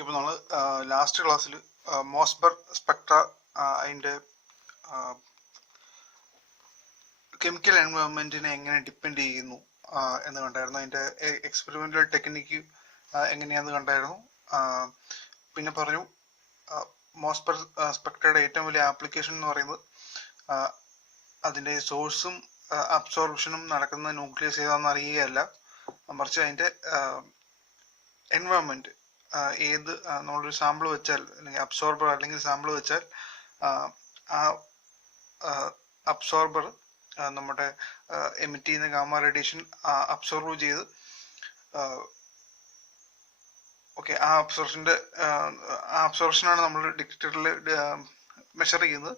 ഇപ്പോൾ നമ്മൾ ലാസ്റ്റ് ക്ലാസ്സിൽ മോസ്ബർ സ്പെക്ട്ര അതിൻ്റെ കെമിക്കൽ എൻവയോൺമെൻറ്റിനെ എങ്ങനെ ഡിപ്പെൻഡ് ചെയ്യുന്നു എന്ന് കണ്ടായിരുന്നു. അതിൻ്റെ എക്സ്പെരിമെൻ്റൽ ടെക്നിക്ക് എങ്ങനെയാണെന്ന് കണ്ടായിരുന്നു. പിന്നെ പറഞ്ഞു മോസ്ബർ സ്പെക്ട്രയുടെ ഏറ്റവും വലിയ ആപ്ലിക്കേഷൻ എന്ന് പറയുന്നത് അതിൻ്റെ സോഴ്സും അബ്സോർപ്ഷനും നടക്കുന്ന ന്യൂക്ലിയസ് ഏതാണെന്ന് അറിയുകയല്ല, മറിച്ച് അതിൻ്റെ എൻവയോൺമെൻറ്റ് ഏത് നമ്മളൊരു സാമ്പിൾ വെച്ചാൽ അല്ലെങ്കിൽ അബ്സോർബർ അല്ലെങ്കിൽ സാമ്പിൾ വെച്ചാൽ ആ അബ്സോർബർ നമ്മുടെ എമിറ്റ് ചെയ്യുന്ന ഗാമ റേഡിയേഷൻ അബ്സോർബ് ചെയ്ത് ആ അബ്സോർപ്ഷനാണ് നമ്മൾ ഡിറ്റക്ടറിൽ മെഷർ ചെയ്യുന്നത്.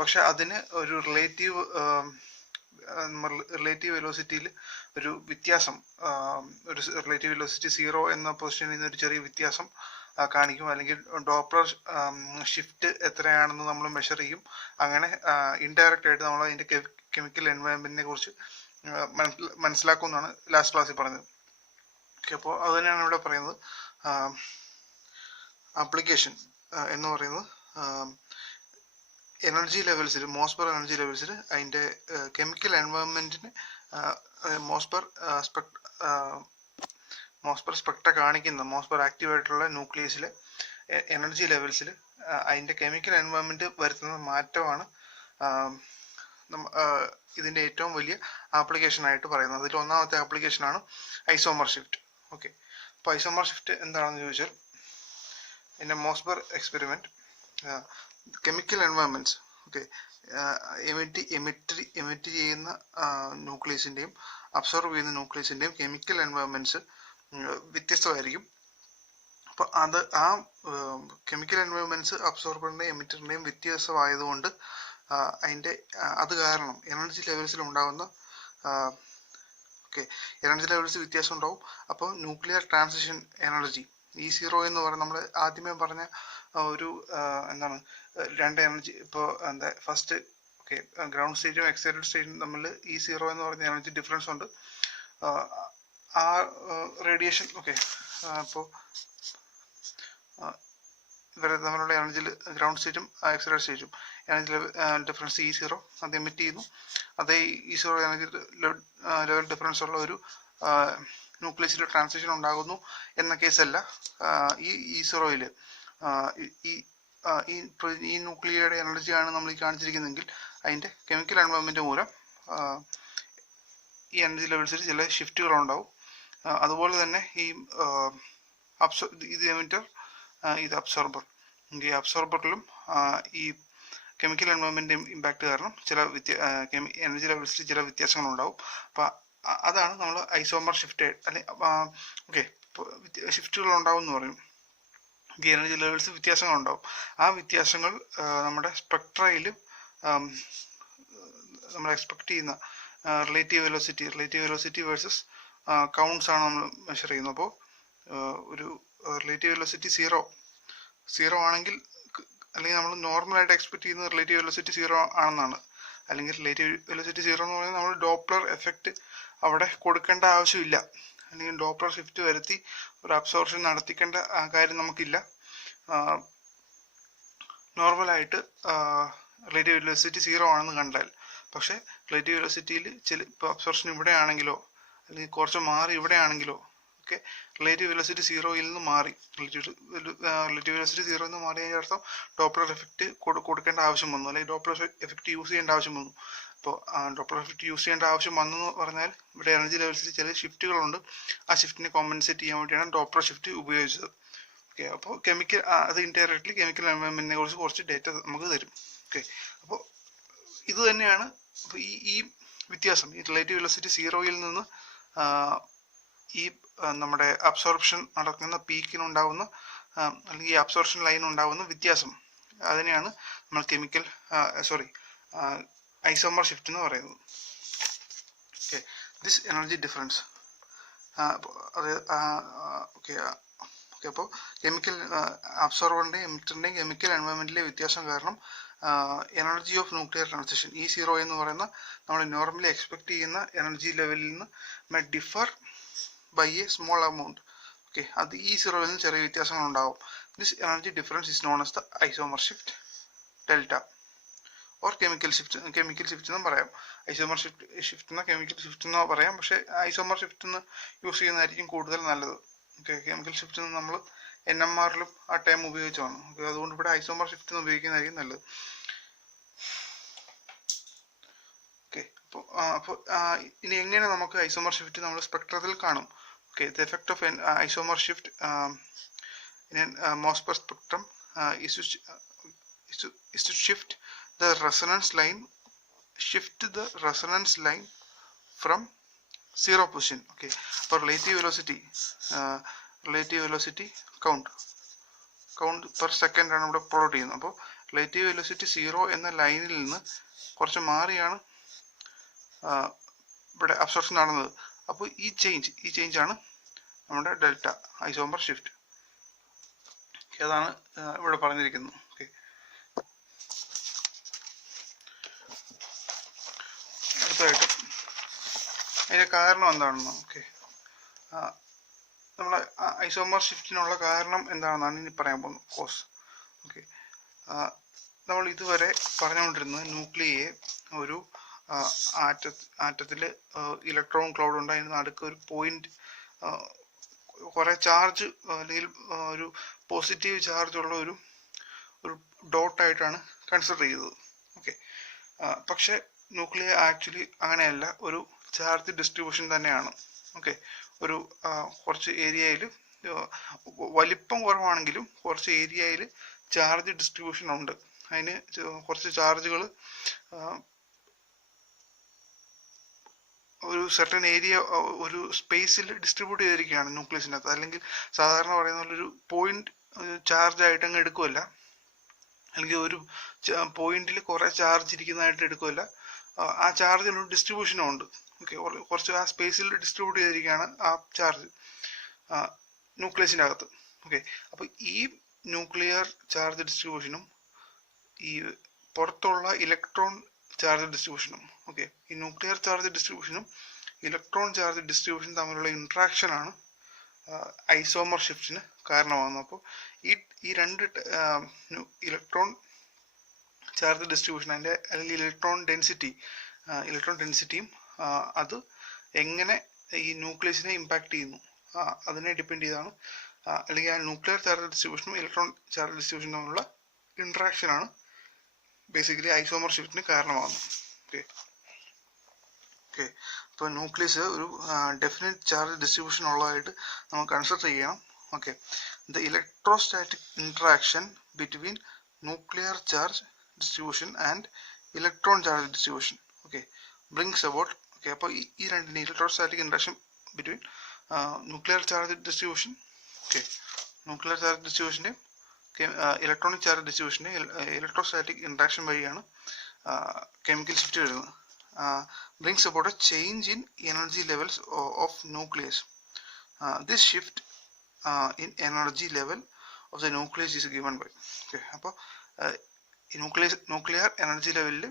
പക്ഷെ അതിന് ഒരു റിലേറ്റീവ് വെലോസിറ്റിയിൽ ഒരു വ്യത്യാസം, ഒരു റിലേറ്റീവ് വെലോസിറ്റി 0 എന്ന പൊസിഷനിൽ നിന്ന് ഒരു ചെറിയ വ്യത്യാസം കാണിക്കും. അല്ലെങ്കിൽ ഡോപ്ലർ ഷിഫ്റ്റ് എത്രയാണെന്ന് നമ്മൾ മെഷർ ചെയ്യും. അങ്ങനെ ഇൻഡയറക്റ്റ് ആയിട്ട് നമ്മൾ അതിൻ്റെ കെമിക്കൽ എൻവയോൺമെന്റിനെ കുറിച്ച് മനസ്സിലാക്കുമെന്നാണ് ലാസ്റ്റ് ക്ലാസ്സിൽ പറഞ്ഞത്. അപ്പോൾ അത് തന്നെയാണ് ഇവിടെ പറയുന്നത്. ആപ്ലിക്കേഷൻ എന്ന് പറയുന്നത് എനർജി ലെവൽസിൽ, മോസ്ബർ എനർജി ലെവൽസിൽ അതിൻ്റെ കെമിക്കൽ എൻവയോൺമെൻറ്റിന് മോസ്ബർ സ്പെക്ട്ര കാണിക്കുന്ന മോസ്ബർ ആക്റ്റീവ് ആയിട്ടുള്ള ന്യൂക്ലിയസിലെ എനർജി ലെവൽസിൽ അതിൻ്റെ കെമിക്കൽ എൻവയോൺമെൻറ്റ് വരുത്തുന്ന മാറ്റമാണ് ഇതിൻ്റെ ഏറ്റവും വലിയ ആപ്ലിക്കേഷൻ ആയിട്ട് പറയുന്നത്. അതിൽ ഒന്നാമത്തെ ആപ്ലിക്കേഷനാണ് ഐസോമർ ഷിഫ്റ്റ്. ഓക്കെ, അപ്പോൾ ഐസോമർ ഷിഫ്റ്റ് എന്താണെന്ന് ചോദിച്ചാൽ ഇതിൻ്റെ മോസ്ബർ എക്സ്പെരിമെൻറ്റ് കെമിക്കൽ എൻവയോൺമെൻറ്റ്സ് എമിറ്റ് ചെയ്യുന്ന ന്യൂക്ലിയസിൻ്റെയും അബ്സോർബ് ചെയ്യുന്ന ന്യൂക്ലിയസിൻ്റെയും കെമിക്കൽ എൻവയോൺമെൻറ്റ്സ് വ്യത്യസ്തമായിരിക്കും. അപ്പോൾ ആ കെമിക്കൽ എൻവയോൺമെൻറ്റ്സ് അബ്സോർബറിൻ്റെയും എമിറ്ററിൻ്റെയും വ്യത്യാസമായതുകൊണ്ട് അത് കാരണം എനർജി ലെവൽസിൽ ഉണ്ടാകുന്ന എനർജി ലെവൽസ് വ്യത്യാസം ഉണ്ടാവും. അപ്പോൾ ന്യൂക്ലിയർ ട്രാൻസിഷൻ എനർജി E0 എന്ന് പറയുന്നത് നമ്മൾ ആദ്യമേ പറഞ്ഞ ഒരു രണ്ട് എനർജി, ഇപ്പോൾ ഫസ്റ്റ് ഗ്രൗണ്ട് സ്റ്റേറ്റും എക്സൈറ്റഡ് സ്റ്റേറ്റും തമ്മിൽ E0 എന്ന് പറയുന്ന എനർജി ഡിഫറൻസ് ഉണ്ട്. ആ റേഡിയേഷൻ അപ്പോൾ ഇവരെ തമ്മിലുള്ള എനർജിയിൽ ഗ്രൗണ്ട് സ്റ്റേറ്റും എക്സൈറ്റഡ് സ്റ്റേറ്റും എനർജി ഡിഫറൻസ് E0 അത് എമിറ്റ് ചെയ്യുന്നു. അതേ E0 എനർജി ലെവൽ ഡിഫറൻസ് ഉള്ള ഒരു ന്യൂക്ലിയസിൽ ട്രാൻസിഷൻ ഉണ്ടാകുന്നു എന്ന കേസല്ല. ഈ E0യിൽ ഈ ന്യൂക്ലിയയുടെ എനർജിയാണ് നമ്മൾ ഈ കാണിച്ചിരിക്കുന്നതെങ്കിൽ അതിൻ്റെ കെമിക്കൽ എൻവയോൺമെൻറ്റ് മൂലം ഈ എനർജി ലെവൽസിൽ ചില ഷിഫ്റ്റുകൾ ഉണ്ടാവും. അതുപോലെ തന്നെ ഇത് എമിറ്റർ, ഇത് അബ്സോർബർ, ഈ അബ്സോർബറിലും ഈ കെമിക്കൽ എൻവയോൺമെൻറ്റ് ഇമ്പാക്റ്റ് കാരണം ചില എനർജി ലെവൽസിൽ ചില വ്യത്യാസങ്ങളുണ്ടാവും. അപ്പോൾ അതാണ് നമ്മൾ ഐസോമർ ഷിഫ്റ്റ് ഷിഫ്റ്റുകൾ ഉണ്ടാവും എന്ന് പറയും. ഈ എനർജി ലെവൽസ് വ്യത്യാസങ്ങളുണ്ടാവും. ആ വ്യത്യാസങ്ങൾ നമ്മുടെ സ്പെക്ട്രയിൽ നമ്മൾ എക്സ്പെക്ട് ചെയ്യുന്ന റിലേറ്റീവ് വെലോസിറ്റി വേഴ്സസ് കൗണ്ട്സ് ആണ് നമ്മൾ മെഷർ ചെയ്യുന്നത്. അപ്പോൾ ഒരു റിലേറ്റീവ് വെലോസിറ്റി 0 ആണെങ്കിൽ, അല്ലെങ്കിൽ നമ്മൾ നോർമലായിട്ട് എക്സ്പെക്ട് ചെയ്യുന്നത് റിലേറ്റീവ് വെലോസിറ്റി 0 ആണെന്നാണ്. അല്ലെങ്കിൽ റിലേറ്റീവ് വെലോസിറ്റി 0 എന്ന് പറയുന്നത് നമ്മൾ ഡോപ്ലർ എഫക്റ്റ് അവിടെ കൊടുക്കേണ്ട ആവശ്യമില്ല, അല്ലെങ്കിൽ ഡോപ്ലർ ഷിഫ്റ്റ് വരുത്തി ഒരു അബ്സോർപ്ഷൻ നടത്തിക്കേണ്ട കാര്യം നമുക്കില്ല. നോർമലായിട്ട് റിലേറ്റീവ് വെലോസിറ്റി 0 ആണെന്ന് കണ്ടാൽ, പക്ഷേ റിലേറ്റീവ് വെലോസിറ്റിയിൽ ഇപ്പോൾ അബ്സോർപ്ഷൻ ഇവിടെ ആണെങ്കിലോ അല്ലെങ്കിൽ കുറച്ച് മാറി ഇവിടെ ആണെങ്കിലോ റിലേറ്റീവ് വെലോസിറ്റി 0യിൽ നിന്ന് മാറി, റിലേറ്റീവ് വെലോസിറ്റി 0യിൽ നിന്ന് മാറിയതിൻ്റെ അർത്ഥം ഡോപ്ലർ എഫക്റ്റ് കൊടുക്കേണ്ട ആവശ്യം വന്നു, അല്ലെങ്കിൽ ഡോപ്ലർ എഫക്റ്റ് യൂസ് ചെയ്യേണ്ട ആവശ്യം വന്നു. അപ്പോൾ ഡോപ്ലർ എഫക്റ്റ് യൂസ് ചെയ്യേണ്ട ആവശ്യം വന്നെന്ന് പറഞ്ഞാൽ ഇവിടെ എനർജി ലെവൽസിൽ ചില ഷിഫ്റ്റുകളുണ്ട്. ആ ഷിഫ്റ്റിനെ കോമ്പൻസേറ്റ് ചെയ്യാൻ വേണ്ടിയാണ് ഡോപ്ലർ ഷിഫ്റ്റ് ഉപയോഗിച്ചത്. അപ്പോൾ അത് ഇൻഡയറക്ട്ലി കെമിക്കൽ എൻവയോൺമെന്റിനെ കുറിച്ച് കുറച്ച് ഡേറ്റ നമുക്ക് തരും. അപ്പോൾ ഇത് തന്നെയാണ് ഈ വ്യത്യാസം. ഈ റിലേറ്റീവ് വെലോസിറ്റി 0യിൽ നിന്ന് ഈ നമ്മുടെ അബ്സോർപ്ഷൻ നടക്കുന്ന പീക്കിനുണ്ടാവുന്ന അല്ലെങ്കിൽ ഈ അബ്സോർപ്ഷൻ ലൈൻ ഉണ്ടാവുന്ന വ്യത്യാസം, അതിനെയാണ് നമ്മൾ ഐസോമർ ഷിഫ്റ്റ് എന്ന് പറയുന്നത്. ദിസ് എനർജി ഡിഫറൻസ് അപ്പോൾ കെമിക്കൽ അബ്സോർബറിൻ്റെയും എമിറ്ററിൻ്റെയും കെമിക്കൽ എൻവയോൺമെൻറ്റിലെ വ്യത്യാസം കാരണം energy of nuclear transition E0 എന്ന് പറയുന്ന നമ്മൾ നോർമലി എക്സ്പെക്ട് ചെയ്യുന്ന എനർജി ലെവലിൽ നിന്ന് may differ by a small amount. Okay, അത് ഈ സീറോയിൽ നിന്ന് ചെറിയ വ്യത്യാസങ്ങൾ ഉണ്ടാവും. This energy difference is known as the isomer shift delta or chemical shift എന്നും പറയാം. ഐസോമർ ഷിഫ്റ്റ് എന്നോ കെമിക്കൽ ഷിഫ്റ്റ് എന്നോ പറയാം. പക്ഷേ ഐസോമർ ഷിഫ്റ്റ് എന്ന് യൂസ് ചെയ്യുന്നതായിരിക്കും കൂടുതൽ നല്ലത്. ഓക്കെ, കെമിക്കൽ ഷിഫ്റ്റ് എന്ന് നമ്മൾ NMRലും ആ ടൈം ഉപയോഗിച്ചാണ്. ഓക്കെ, അതുകൊണ്ട് ഇവിടെ ഐസോമർ ഷിഫ്റ്റ് എന്ന് ഉപയോഗിക്കുന്നതായിരിക്കും നല്ലത്. ഓക്കെ, അപ്പോൾ ഇനി എങ്ങനെ നമുക്ക് ഐസോമർ ഷിഫ്റ്റ് നമ്മൾ സ്പെക്ട്രത്തിൽ കാണും? Okay, the effect of isomer shift in MOSFET spectrum is to shift the resonance line from zero position. Okay, for relative velocity count per second ആണ് ഇവിടെ പ്ലോട്ട് ചെയ്യുന്നത്. അപ്പോൾ റിലേറ്റീവ് വെലോസിറ്റി 0 എന്ന ലൈനിൽ നിന്ന് കുറച്ച് മാറിയാണ് ഇവിടെ അബ്സോർപ്ഷൻ നടന്നത്. അപ്പോൾ ഈ ചേഞ്ച് ആണ് നമ്മുടെ ഡെൽറ്റ ഐസോമർ ഷിഫ്റ്റ്. അതാണ് ഇവിടെ പറഞ്ഞിരിക്കുന്നത്. ഓക്കെ, അടുത്തതായിട്ട് അതിൻ്റെ കാരണം എന്താണെന്ന്. ഓക്കെ, നമ്മൾ ഐസോമർ ഷിഫ്റ്റിനുള്ള കാരണം എന്താണെന്നാണ് ഇനി പറയാൻ പോകുന്നത്, കോസ്. ഓക്കെ, നമ്മൾ ഇതുവരെ പറഞ്ഞുകൊണ്ടിരുന്നത് ന്യൂക്ലിയയെ ഒരു ആറ്റത്തിൽ ഇലക്ട്രോൺ ക്ലൗഡ് ഉണ്ട്, അതിന് നടുക്ക് ഒരു പോയിന്റ് കുറേ ചാർജ് അല്ലെങ്കിൽ ഒരു പോസിറ്റീവ് ചാർജ് ഉള്ള ഒരു ഡോട്ടായിട്ടാണ് കൺസിഡർ ചെയ്തത്. ഓക്കെ, പക്ഷെ ന്യൂക്ലിയർ ആക്ച്വലി അങ്ങനെയല്ല, ഒരു ചാർജ് ഡിസ്ട്രിബ്യൂഷൻ തന്നെയാണ്. ഓക്കെ, ഒരു കുറച്ച് ഏരിയയിൽ വലിപ്പം കുറവാണെങ്കിലും കുറച്ച് ഏരിയയിൽ ചാർജ് ഡിസ്ട്രിബ്യൂഷൻ ഉണ്ട്. അതിന് കുറച്ച് ചാർജുകൾ ഒരു സെർട്ടൻ ഏരിയ ഒരു സ്പേസിൽ ഡിസ്ട്രിബ്യൂട്ട് ചെയ്തിരിക്കുകയാണ് ന്യൂക്ലിയസിനകത്ത്. അല്ലെങ്കിൽ സാധാരണ പറയുന്ന പോലെ ഒരു പോയിന്റ് ചാർജ് ആയിട്ട് അങ്ങ് എടുക്കുമല്ല, അല്ലെങ്കിൽ ഒരു പോയിന്റിൽ കുറേ ചാർജ് ഇരിക്കുന്നതായിട്ട് എടുക്കുമല്ല, ആ ചാർജിന് ഒരു ഡിസ്ട്രിബ്യൂഷനും ഉണ്ട്. ഓക്കെ, കുറച്ച് ആ സ്പേസിൽ ഡിസ്ട്രിബ്യൂട്ട് ചെയ്തിരിക്കുകയാണ് ആ ചാർജ് ന്യൂക്ലിയസിൻ്റെ അകത്ത്. ഓക്കെ, അപ്പോൾ ഈ ന്യൂക്ലിയർ ചാർജ് ഡിസ്ട്രിബ്യൂഷനും ഈ പുറത്തുള്ള ഇലക്ട്രോൺ ചാർജ് ഡിസ്ട്രിബ്യൂഷനും, ഓക്കെ, ഈ ന്യൂക്ലിയർ ചാർജ് ഡിസ്ട്രിബ്യൂഷനും ഇലക്ട്രോൺ ചാർജ് ഡിസ്ട്രിബ്യൂഷനും തമ്മിലുള്ള ഇൻട്രാക്ഷനാണ് ഐസോമർ ഷിഫ്റ്റിന് കാരണമാകുന്നത്. അപ്പോൾ ഈ രണ്ട് ഇലക്ട്രോൺ ചാർജ് ഡിസ്ട്രിബ്യൂഷൻ അതിൻ്റെ അല്ലെങ്കിൽ ഇലക്ട്രോൺ ഡെൻസിറ്റിയും അത് എങ്ങനെ ഈ ന്യൂക്ലിയസിനെ ഇമ്പാക്ട് ചെയ്യുന്നു അതിനെ ഡിപ്പെൻഡ് ചെയ്താണ്, അല്ലെങ്കിൽ ആ ന്യൂക്ലിയർ ചാർജ് ഡിസ്ട്രിബ്യൂഷനും ഇലക്ട്രോൺ ചാർജ് ഡിസ്ട്രിബ്യൂഷനും തമ്മിലുള്ള ഇൻട്രാക്ഷനാണ് ബേസിക്കലി ഐസോമർ ഷിഫ്റ്റിന് കാരണമാകുന്നത്. ഓക്കെ, അപ്പോൾ ന്യൂക്ലിയസ് ഒരു ഡെഫിനറ്റ് ചാർജ് ഡിസ്ട്രിബ്യൂഷൻ ഉള്ളതായിട്ട് നമുക്ക് കൺസിഡർ ചെയ്യണം. Okay, the electrostatic interaction between nuclear charge distribution and electron charge distribution okay brings about. Okay, അപ്പോൾ ഈ രണ്ടിൻ്റെ electrostatic interaction between nuclear charge distribution, okay, nuclear charge ഡിസ്ട്രിബ്യൂഷൻ്റെയും electronic charge ഡിസ്ട്രിബ്യൂഷൻ്റെ electrostatic interaction വഴിയാണ് chemical shift വരുന്നത്. brings about a change in energy levels of nucleus. This shift in energy level of the nucleus is given by. Okay, അപ്പോൾ nuclear energy ലെവലിൽ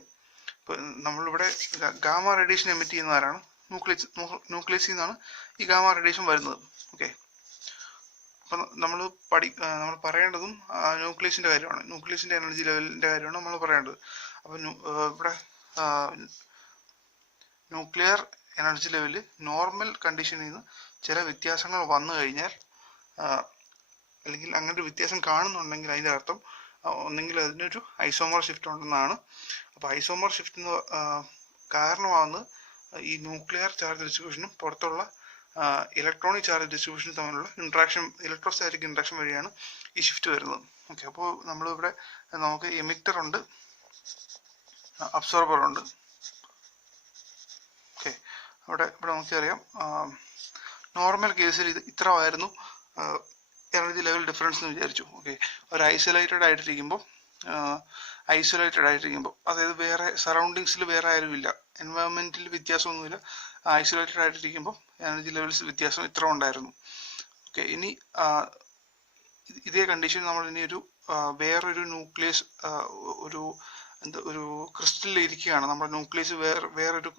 ഇപ്പോൾ നമ്മളിവിടെ gamma radiation emit ചെയ്യുന്നവരാണ് ന്യൂക്ലിയസിൽ നിന്നാണ് ഈ ഗാമ റേഡിയേഷൻ വരുന്നത്. ഓക്കെ, അപ്പം നമ്മൾ പറയേണ്ടതും ന്യൂക്ലിയസിൻ്റെ കാര്യമാണ്, ന്യൂക്ലിയസിൻ്റെ എനർജി ലെവലിൻ്റെ കാര്യമാണ് നമ്മൾ പറയേണ്ടത്. അപ്പം ഇവിടെ ന്യൂക്ലിയർ എനർജി ലെവല് നോർമൽ കണ്ടീഷനിൽ നിന്ന് ചില വ്യത്യാസങ്ങൾ വന്നു കഴിഞ്ഞാൽ, അല്ലെങ്കിൽ അങ്ങനെ ഒരു വ്യത്യാസം കാണുന്നുണ്ടെങ്കിൽ അതിൻ്റെ അർത്ഥം ഒന്നെങ്കിൽ അതിനൊരു ഐസോമർ ഷിഫ്റ്റ് ഉണ്ടെന്നാണ്. അപ്പോൾ ഐസോമർ ഷിഫ്റ്റിന് കാരണമാകുന്നത് ഈ ന്യൂക്ലിയർ ചാർജ് ഡിസ്ട്രിബ്യൂഷനും പുറത്തുള്ള ഇലക്ട്രോണിക് ചാർജ് ഡിസ്ട്രിബ്യൂഷനും തമ്മിലുള്ള ഇൻട്രാക്ഷൻ, ഇലക്ട്രോസ്റ്റാറ്റിക് ഇൻട്രാക്ഷൻ വഴിയാണ് ഈ ഷിഫ്റ്റ് വരുന്നത്. ഓക്കെ, അപ്പോൾ നമ്മളിവിടെ നമുക്ക് എമിറ്റർ ഉണ്ട്, അബ്സോർബർ ഉണ്ട്. ഓക്കെ, ഇവിടെ നമുക്കറിയാം നോർമൽ കേസിൽ ഇത് ഇത്ര ആയിരുന്നു എനർജി ലെവൽ ഡിഫറൻസ് എന്ന് വിചാരിച്ചു. ഓക്കെ, ഒരു ഐസൊലേറ്റഡ് ആയിട്ടിരിക്കുമ്പോൾ അതായത് വേറെ സറൗണ്ടിങ്സിൽ വേറെ ആരുമില്ല, എൻവയോൺമെൻറ്റിൽ വ്യത്യാസമൊന്നുമില്ല, ഐസൊലേറ്റഡ് ആയിട്ടിരിക്കുമ്പോൾ എനർജി ലെവൽസ് വ്യത്യാസം ഇത്ര ഉണ്ടായിരുന്നു. ഓക്കെ, ഇനി ഇതേ കണ്ടീഷൻ നമ്മൾ ഇനി വേറൊരു ന്യൂക്ലിയസ് ഒരു ഒരു ക്രിസ്റ്റലിൽ ഇരിക്കുകയാണ്, നമ്മുടെ ന്യൂക്ലിയസ് വേറൊരു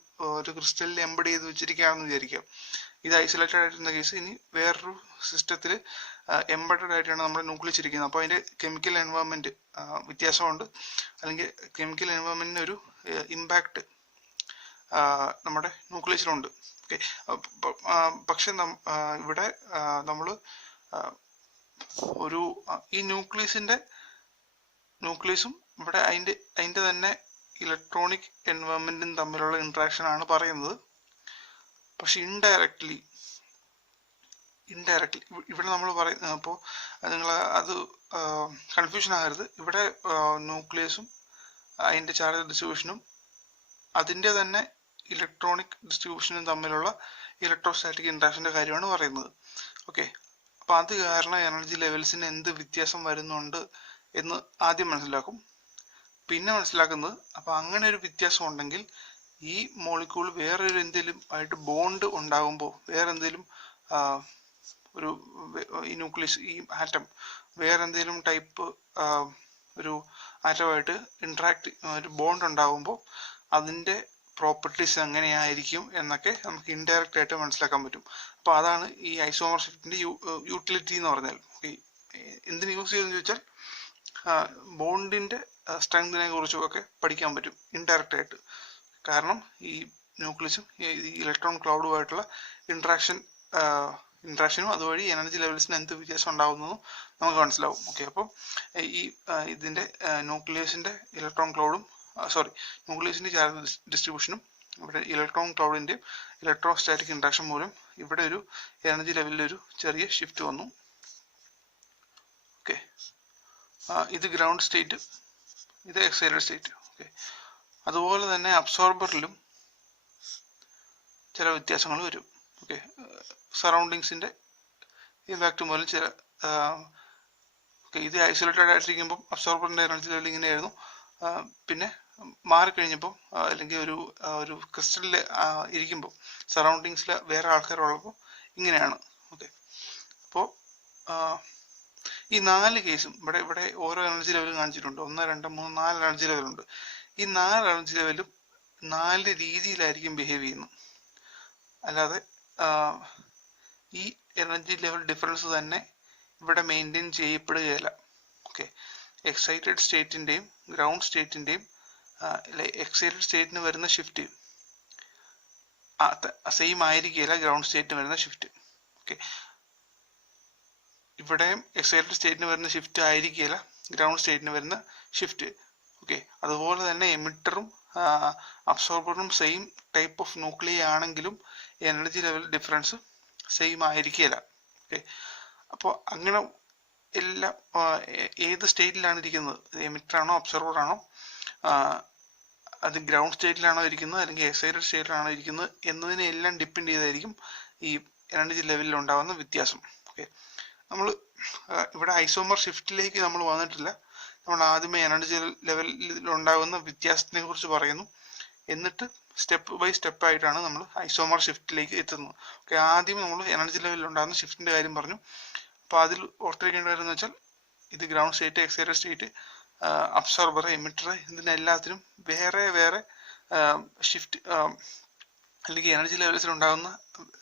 ക്രിസ്റ്റലിൽ എംബഡ് ചെയ്ത് വെച്ചിരിക്കുകയാണെന്ന് വിചാരിക്കുക. ഇത് ഐസൊലേറ്റഡ് ആയിട്ടുള്ള കേസ്. ഇനി വേറൊരു സിസ്റ്റത്തിൽ എംബഡഡ് ആയിട്ടാണ് നമ്മുടെ ന്യൂക്ലിയസ് ഇരിക്കുന്നത്. അപ്പോൾ അതിൻ്റെ കെമിക്കൽ എൻവയോൺമെൻറ്റ് വ്യത്യാസമുണ്ട്, അല്ലെങ്കിൽ കെമിക്കൽ എൻവയോൺമെൻറ്റിന് ഒരു ഇമ്പാക്റ്റ് നമ്മുടെ ന്യൂക്ലിയസിലുണ്ട്. ഓക്കെ, പക്ഷെ ഇവിടെ നമ്മൾ ഈ ന്യൂക്ലിയസും ഇവിടെ അതിൻ്റെ തന്നെ ഇലക്ട്രോണിക് എൻവയോൺമെൻറ്റും തമ്മിലുള്ള ഇൻട്രാക്ഷൻ ആണ് പറയുന്നത്. പക്ഷെ ഇൻഡയറക്ട്ലി ഇവിടെ നമ്മൾ പറയുന്നത്, അപ്പോൾ നിങ്ങൾ അത് കൺഫ്യൂഷൻ ആകരുത്. ഇവിടെ ന്യൂക്ലിയസും അതിൻ്റെ ചാർജ് ഡിസ്ട്രിബ്യൂഷനും അതിൻ്റെ തന്നെ ഇലക്ട്രോണിക് ഡിസ്ട്രിബ്യൂഷനും തമ്മിലുള്ള ഇലക്ട്രോസ്റ്റാറ്റിക് ഇൻട്രാക്ഷൻ്റെ കാര്യമാണ് പറയുന്നത്. ഓക്കെ, അപ്പോൾ അത് കാരണം എനർജി ലെവൽസിന് എന്ത് വ്യത്യാസം വരുന്നുണ്ട് എന്ന് ആദ്യം മനസ്സിലാക്കും. പിന്നെ മനസ്സിലാക്കുന്നത്, അപ്പോൾ അങ്ങനെ ഒരു വ്യത്യാസം ഉണ്ടെങ്കിൽ ഈ മോളിക്യൂൾ വേറൊരു എന്തെങ്കിലും ആയിട്ട് ബോണ്ട് ഉണ്ടാകുമ്പോൾ, വേറെ എന്തെങ്കിലും ഈ ന്യൂക്ലിയസ്, ഈ ആറ്റം വേറെ എന്തെങ്കിലും ടൈപ്പ് ഒരു ആറ്റമായിട്ട് ഒരു ബോണ്ട് ഉണ്ടാകുമ്പോൾ അതിൻ്റെ പ്രോപ്പർട്ടീസ് എങ്ങനെയായിരിക്കും എന്നൊക്കെ നമുക്ക് ഇൻഡയറക്റ്റ് ആയിട്ട് മനസ്സിലാക്കാൻ പറ്റും. അപ്പോൾ അതാണ് ഈ ഐസോമർ ഷിഫ്റ്റിൻ്റെ യൂട്ടിലിറ്റി എന്ന് പറഞ്ഞാൽ. എന്തിന് യൂസ് ചെയ്യുമെന്ന് ചോദിച്ചാൽ ബോണ്ടിൻ്റെ സ്ട്രെങ്തിനെ കുറിച്ചും ഒക്കെ പഠിക്കാൻ പറ്റും ഇൻഡയറക്റ്റ് ആയിട്ട്. കാരണം ഈ ന്യൂക്ലിയസും ഈ ഇലക്ട്രോൺ ക്ലൗഡുമായിട്ടുള്ള ഇൻട്രാക്ഷനും അതുവഴി എനർജി ലെവൽസിന് എന്ത് വ്യത്യാസം ഉണ്ടാകുന്നതും നമുക്ക് മനസ്സിലാവും. ഓക്കെ, അപ്പോൾ ഇതിൻ്റെ ന്യൂക്ലിയസിൻ്റെ ഇലക്ട്രോൺ ക്ലൗഡും ന്യൂക്ലിയസിൻ്റെ ചാർജ് ഡിസ്ട്രിബ്യൂഷനും ഇവിടെ ഇലക്ട്രോൺ ക്ലൗഡിൻ്റെയും ഇലക്ട്രോസ്റ്റാറ്റിക് ഇൻട്രാക്ഷൻ മൂലം ഇവിടെ ഒരു എനർജി ലെവലിലൊരു ചെറിയ ഷിഫ്റ്റ് വന്നു. ഓക്കെ, ഇത് ഗ്രൗണ്ട് സ്റ്റേറ്റ്, ഇത് എക്സൈറ്റഡ് സ്റ്റേറ്റ്. ഓക്കെ, അതുപോലെ തന്നെ അബ്സോർബറിലും ചില വ്യത്യാസങ്ങൾ വരും. ഓക്കെ, സറൗണ്ടിങ്സിൻ്റെ ഇമ്പാക്റ്റ് മൂലം ഇത് ഐസൊലേറ്റഡ് ആയിട്ടിരിക്കുമ്പോൾ അബ്സോർബറിൻ്റെ എനർജി ലെവൽ ഇങ്ങനെയായിരുന്നു. പിന്നെ മാറിക്കഴിഞ്ഞപ്പോൾ, അല്ലെങ്കിൽ ഒരു ക്രിസ്റ്റലിൽ ഇരിക്കുമ്പോൾ, സറൗണ്ടിങ്സിൽ വേറെ ആൾക്കാരുള്ളപ്പോൾ ഇങ്ങനെയാണ്. ഓക്കെ, അപ്പോൾ ഈ 4 കേസും ഇവിടെ ഓരോ എനർജി ലെവലും കാണിച്ചിട്ടുണ്ട്. 1, 2, 3, 4 എനർജി ലെവലുണ്ട്. ഈ 4 എനർജി ലെവലും 4 രീതിയിലായിരിക്കും ബിഹേവ് ചെയ്യുന്നത്. അല്ലാതെ ഈ എനർജി ലെവൽ ഡിഫറൻസ് തന്നെ ഇവിടെ മെയിൻറ്റെയിൻ ചെയ്യപ്പെടുകയില്ല. ഓക്കെ, എക്സൈറ്റഡ് സ്റ്റേറ്റിൻ്റെയും ഗ്രൗണ്ട് സ്റ്റേറ്റിൻ്റെയും എക്സൈറ്റഡ് സ്റ്റേറ്റിന് വരുന്ന ഷിഫ്റ്റ് സെയിം ആയിരിക്കില്ല ഗ്രൗണ്ട് സ്റ്റേറ്റിന് വരുന്ന ഷിഫ്റ്റ്. ഓക്കെ, ഇവിടെയും എക്സൈറ്റഡ് സ്റ്റേറ്റിന് വരുന്ന ഷിഫ്റ്റ് ആയിരിക്കില്ല ഗ്രൗണ്ട് സ്റ്റേറ്റിന് വരുന്ന ഷിഫ്റ്റ്. ഓക്കെ, അതുപോലെ തന്നെ എമിറ്ററും അബ്സോർബറും സെയിം ടൈപ്പ് ഓഫ് ന്യൂക്ലിയ ആണെങ്കിലും എനർജി ലെവൽ ഡിഫറൻസ് സെയിം ആയിരിക്കില്ല. ഓക്കെ, അപ്പോൾ അങ്ങനെ എല്ലാം ഏത് സ്റ്റേറ്റിലാണ് ഇരിക്കുന്നത്, എമിറ്ററാണോ അബ്സോർബറാണോ, അത് ഗ്രൗണ്ട് സ്റ്റേറ്റിലാണോ ഇരിക്കുന്നത് അല്ലെങ്കിൽ എക്സൈറ്റഡ് സ്റ്റേറ്റിലാണോ ഇരിക്കുന്നത് എന്നതിനെ എല്ലാം ഡിപ്പെൻഡ് ചെയ്തായിരിക്കും ഈ എനർജി ലെവലിൽ ഉണ്ടാകുന്ന വ്യത്യാസം. ഓക്കെ, നമ്മൾ ഇവിടെ ഐസോമർ ഷിഫ്റ്റിലേക്ക് നമ്മൾ വന്നിട്ടില്ല. നമ്മൾ ആദ്യമേ എനർജി ലെവലിൽ ഉണ്ടാകുന്ന വ്യത്യാസത്തിനെ കുറിച്ച് പറയുന്നു, എന്നിട്ട് സ്റ്റെപ്പ് ബൈ സ്റ്റെപ്പ് ആയിട്ടാണ് നമ്മൾ ഐസോമർ ഷിഫ്റ്റിലേക്ക് എത്തുന്നത്. ഓക്കെ, ആദ്യം നമ്മൾ എനർജി ലെവലിൽ ഉണ്ടാകുന്ന ഷിഫ്റ്റിൻ്റെ കാര്യം പറഞ്ഞു. അപ്പോൾ അതിൽ ഓർത്തിരിക്കേണ്ട കാര്യം എന്ന് വെച്ചാൽ, ഇത് ground state, excited state, absorber, emitter, ഇതിനെല്ലാത്തിനും വേറെ വേറെ ഷിഫ്റ്റ് അല്ലെങ്കിൽ എനർജി ലെവൽസിൽ ഉണ്ടാകുന്ന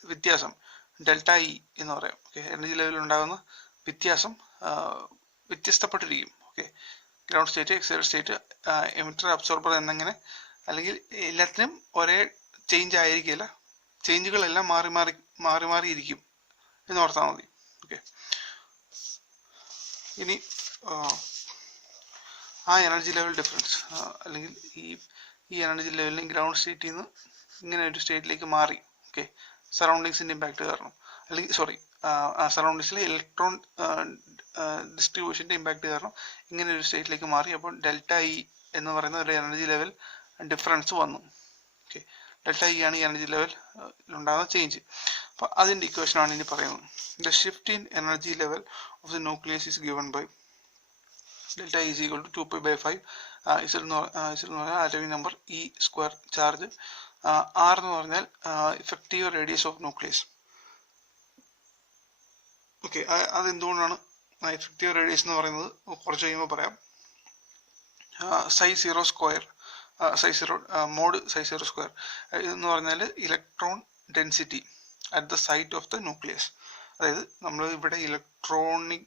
വ്യത്യാസം ഡെൽറ്റ ഇ എന്ന് പറയാം. ഓക്കെ, എനർജി ലെവലിൽ ഉണ്ടാകുന്ന വ്യത്യാസം വ്യത്യസ്തപ്പെട്ടിരിക്കും. Okay, ground state, excited state, emitter, absorber എന്നിങ്ങനെ, അല്ലെങ്കിൽ എല്ലാത്തിനും ഒരേ ചേഞ്ച് ആയിരിക്കില്ല, ചേഞ്ചുകളെല്ലാം മാറി മാറി ഇരിക്കും എന്ന് ഓർത്താൽ മതി. ഓക്കെ, ഇനി ആ എനർജി ലെവൽ ഡിഫറൻസ്, അല്ലെങ്കിൽ ഈ എനർജി ലെവലിൽ ഗ്രൗണ്ട് സ്റ്റേറ്റിൽ നിന്ന് ഇങ്ങനെ ഒരു സ്റ്റേറ്റിലേക്ക് മാറി. ഓക്കെ, സറൗണ്ടിങ്സിൻ്റെ ഇമ്പാക്റ്റ് കാരണം, അല്ലെങ്കിൽ സറൗണ്ടിങ്സിലെ ഇലക്ട്രോൺ ഡിസ്ട്രിബ്യൂഷൻ്റെ ഇമ്പാക്റ്റ് കാരണം ഇങ്ങനെ ഒരു സ്റ്റേറ്റിലേക്ക് മാറി. അപ്പോൾ ഡെൽറ്റ ഇ എന്ന് പറയുന്ന ഒരു എനർജി ലെവൽ ഡിഫറൻസ് വന്നു. ഓക്കെ, ഡെൽറ്റ ഇ ആണ് ഈ എനർജി ലെവൽ ഉണ്ടാകുന്ന ചേഞ്ച്. അപ്പോൾ അതിൻ്റെ ഇക്വേഷനാണ് ഇനി പറയുന്നത്. The shift in energy level of the nucleus is given by delta E is equal to 2π/5. Z എന്ന് പറഞ്ഞാൽ atomic number, E square charge, R എന്ന് പറഞ്ഞാൽ effective radius of nucleus. Okay, അതെന്തുകൊണ്ടാണ് എഫക്റ്റീവ് റേഡിയസ് എന്ന് പറയുന്നത് കുറച്ച് കഴിയുമ്പോൾ പറയാം. psi 0 square, psi 0 mod psi 0 square എന്ന് പറഞ്ഞാൽ electron density at the site of the nucleus. അതായത് നമ്മൾ ഇവിടെ ഇലക്ട്രോണിക്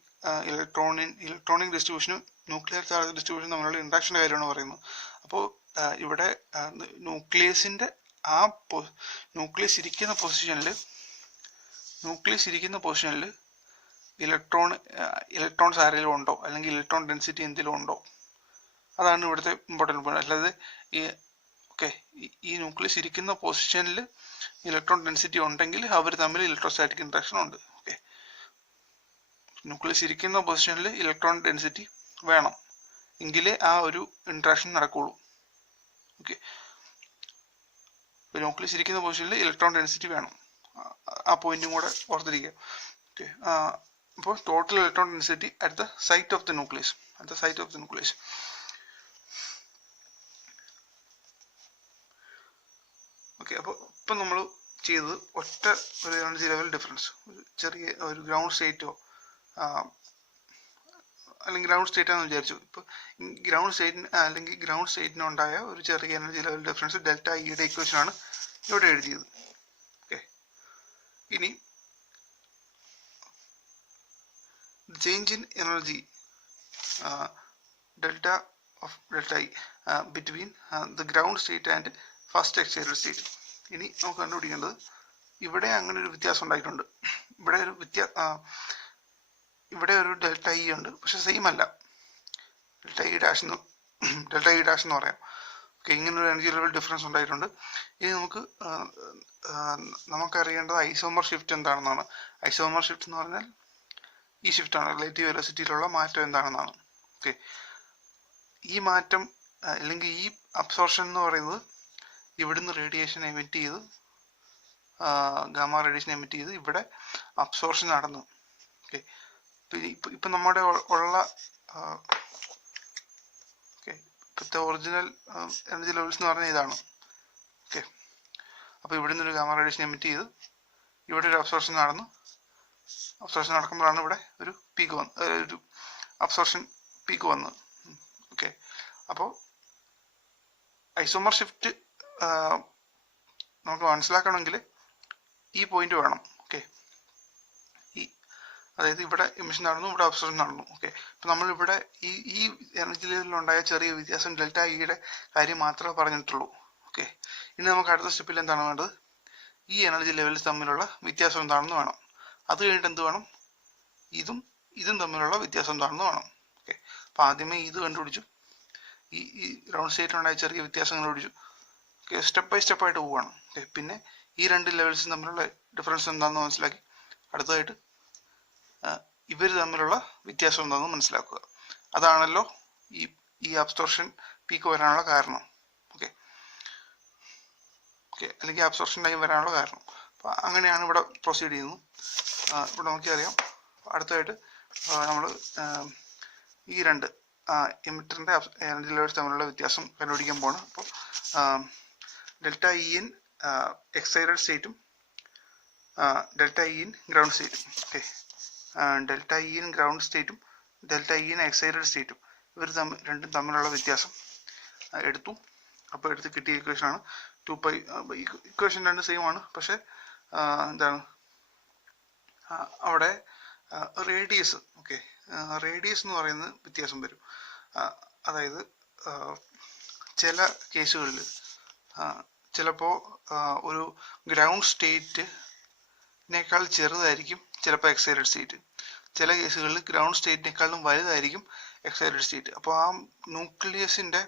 ഡിസ്ട്രിബ്യൂഷനും ന്യൂക്ലിയർ ചാർജ് ഡിസ്ട്രിബ്യൂഷനും തമ്മിലുള്ള ഇൻട്രാക്ഷൻ്റെ കാര്യമാണ് പറയുന്നത്. അപ്പോൾ ഇവിടെ ന്യൂക്ലിയസിൻ്റെ ന്യൂക്ലിയസ് ഇരിക്കുന്ന പൊസിഷനിൽ ഇലക്ട്രോൺസ് ആരെങ്കിലും ഉണ്ടോ, അല്ലെങ്കിൽ ഇലക്ട്രോൺ ഡെൻസിറ്റി എന്തെങ്കിലും ഉണ്ടോ, അതാണ് ഇവിടുത്തെ ഇമ്പോർട്ടൻറ്റ് പോയിന്റ്. അല്ലാതെ ഈ ന്യൂക്ലിയസ് ഇരിക്കുന്ന പൊസിഷനിൽ ഇലക്ട്രോൺ ഡെൻസിറ്റി ഉണ്ടെങ്കിൽ അവർ തമ്മിൽ ഇലക്ട്രോസ്റ്റാറ്റിക് ഇൻട്രാക്ഷൻ ഉണ്ട്. ന്യൂക്ലിയസ് ഇരിക്കുന്ന പൊസിഷനിൽ ഇലക്ട്രോൺ ഡെൻസിറ്റി വേണം, എങ്കിലേ ആ ഒരു ഇൻട്രാക്ഷൻ നടക്കുകയുള്ളൂ. ന്യൂക്ലിയസ് ഇരിക്കുന്ന പൊസിഷനിൽ ഇലക്ട്രോൺ ഡെൻസിറ്റി വേണം, ആ പോയിന്റും കൂടെ ഓർത്തിരിക്കുക. അപ്പോൾ total electron density at the site of the nucleus. അപ്പോൾ ഇപ്പം നമ്മൾ ചെയ്തത് ഒറ്റ ഒരു എനർജി ലെവൽ ഡിഫറൻസ്, ചെറിയ ഒരു ഗ്രൗണ്ട് സ്റ്റേറ്റോ അല്ലെങ്കിൽ ഗ്രൗണ്ട് സ്റ്റേറ്റ് ആണെന്ന് വിചാരിച്ചു. ഇപ്പോൾ ഗ്രൗണ്ട് സ്റ്റേറ്റിനുണ്ടായ ഒരു ചെറിയ എനർജി ലെവൽ ഡിഫറൻസ് ഡെൽറ്റ ഇയുടെ ഇക്വേഷനാണ് ഇവിടെ എഴുതിയത്. ഇനി change in energy delta E between the ground state and first excited state. ഇനി നമുക്ക് കണ്ടുപിടിക്കേണ്ടത് ഇവിടെ അങ്ങനെ ഒരു വ്യത്യാസം ഉണ്ടായിട്ടുണ്ട്. ഇവിടെ ഒരു ഡെൽറ്റ ഇ ഉണ്ട്, പക്ഷെ സെയിം അല്ല. ഡെൽറ്റ ഇ ഡാഷ് എന്ന് പറയാം. ഇങ്ങനൊരു എനർജി ലെവൽ ഡിഫറൻസ് ഉണ്ടായിട്ടുണ്ട്. ഇനി നമുക്കറിയേണ്ടത് ഐസോമർ ഷിഫ്റ്റ് എന്താണെന്നാണ്. ഐസോമർ ഷിഫ്റ്റ് എന്ന് പറഞ്ഞാൽ ഈ ഷിഫ്റ്റാണ്, റിലേറ്റീവ് വെലോസിറ്റിയിലുള്ള മാറ്റം എന്താണെന്നാണ്. ഈ മാറ്റം അല്ലെങ്കിൽ ഈ അബ്സോർഷൻ എന്ന് പറയുന്നത് ഇവിടുന്ന് റേഡിയേഷൻ എമിറ്റ് ചെയ്ത് ഗാമ റേഡിയേഷൻ എമിറ്റ് ചെയ്ത് ഇവിടെ അബ്സോർഷൻ നടന്നു. ഇപ്പം നമ്മുടെ ഉള്ള ഇപ്പോഴത്തെ ഒറിജിനൽ എനർജി ലെവൽസ് എന്ന് പറഞ്ഞാൽ ഇതാണ്. അപ്പോൾ ഇവിടെ നിന്നൊരു ഗാമ റേഡിയേഷൻ എമിറ്റ് ചെയ്ത് ഇവിടെ ഒരു അബ്സോർഷൻ നടക്കുമ്പോഴാണ് ഇവിടെ ഒരു അബ്സോർഷൻ പീക്ക് വന്നത്. അപ്പോൾ ഐസോമർ ഷിഫ്റ്റ് നമുക്ക് മനസ്സിലാക്കണമെങ്കിൽ ഈ പോയിന്റ് വേണം. അതായത് ഇവിടെ എമിഷൻ നടന്നു, ഇവിടെ അബ്സോർഷൻ നടന്നു. ഇപ്പം നമ്മളിവിടെ ഈ എനർജി ലെവലിലുണ്ടായ ചെറിയ വ്യത്യാസം ഡെൽറ്റ ഇയുടെ കാര്യം മാത്രമേ പറഞ്ഞിട്ടുള്ളൂ. ഇനി നമുക്ക് അടുത്ത സ്റ്റെപ്പിൽ എന്താണ് വേണ്ടത്? ഈ എനർജി ലെവൽസ് തമ്മിലുള്ള വ്യത്യാസം എന്താണെന്ന് വേണം. അത് കഴിഞ്ഞിട്ട് എന്ത് വേണം? ഇതും തമ്മിലുള്ള വ്യത്യാസം എന്താണെന്ന് വേണം. അപ്പം ആദ്യമേ ഇത് കണ്ടുപിടിച്ചു, ഈ ഗ്രൗണ്ട് സ്റ്റേറ്റിലുണ്ടായ ചെറിയ വ്യത്യാസം കണ്ടുപിടിച്ചു. സ്റ്റെപ്പ് ബൈ സ്റ്റെപ്പായിട്ട് പോവുകയാണ്. പിന്നെ ഈ രണ്ട് ലെവൽസും തമ്മിലുള്ള ഡിഫറൻസ് എന്താണെന്ന് മനസ്സിലാക്കി അടുത്തതായിട്ട് ഇവർ തമ്മിലുള്ള വ്യത്യാസം എന്താണെന്ന് മനസ്സിലാക്കുക. അതാണല്ലോ ഈ അബ്സോർഷൻ പീക്ക് വരാനുള്ള കാരണം. അല്ലെങ്കിൽ അബ്സോർഷൻ ടൈം വരാനുള്ള കാരണം. അപ്പം അങ്ങനെയാണ് ഇവിടെ പ്രൊസീഡ് ചെയ്യുന്നത്. ഇവിടെ നോക്കിയറിയാം. അടുത്തതായിട്ട് നമ്മൾ ഈ രണ്ട് എമിറ്ററിൻ്റെ എനർജി ലെവൽസ് തമ്മിലുള്ള വ്യത്യാസം കണ്ടുപിടിക്കാൻ പോകണം. അപ്പോൾ ഡെൽറ്റ ഇ ഇൻ എക്സൈറ്റഡ് സ്റ്റേറ്റും ഡെൽറ്റ ഇ ഇൻ ഗ്രൗണ്ട് സ്റ്റേറ്റും. ഡെൽറ്റ ഇ ഇൻ ഗ്രൗണ്ട് സ്റ്റേറ്റും ഡെൽറ്റ ഇ ഇൻ എക്സൈറ്റഡ് സ്റ്റേറ്റും രണ്ടും തമ്മിലുള്ള വ്യത്യാസം എടുത്തു. അപ്പോൾ എടുത്ത് കിട്ടിയ ഇക്വേഷനാണ് 2π. ഇക്വേഷൻ രണ്ട് സെയിം ആണ്, പക്ഷെ എന്താണ് അവിടെ റേഡിയസ് റേഡിയസ് എന്ന് പറയുന്നത് വ്യത്യാസം വരും. അതായത് ചില കേസുകളിൽ ചിലപ്പോൾ ഒരു ഗ്രൗണ്ട് സ്റ്റേറ്റിനേക്കാൾ ചെറുതായിരിക്കും ചിലപ്പോൾ എക്സൈറ്റഡ് സ്റ്റേറ്റ്. ചില കേസുകളിൽ ഗ്രൗണ്ട് സ്റ്റേറ്റിനേക്കാളും വലുതായിരിക്കും എക്സൈറ്റഡ് സ്റ്റേറ്റ്. അപ്പോൾ ആ ന്യൂക്ലിയസിൻ്റെ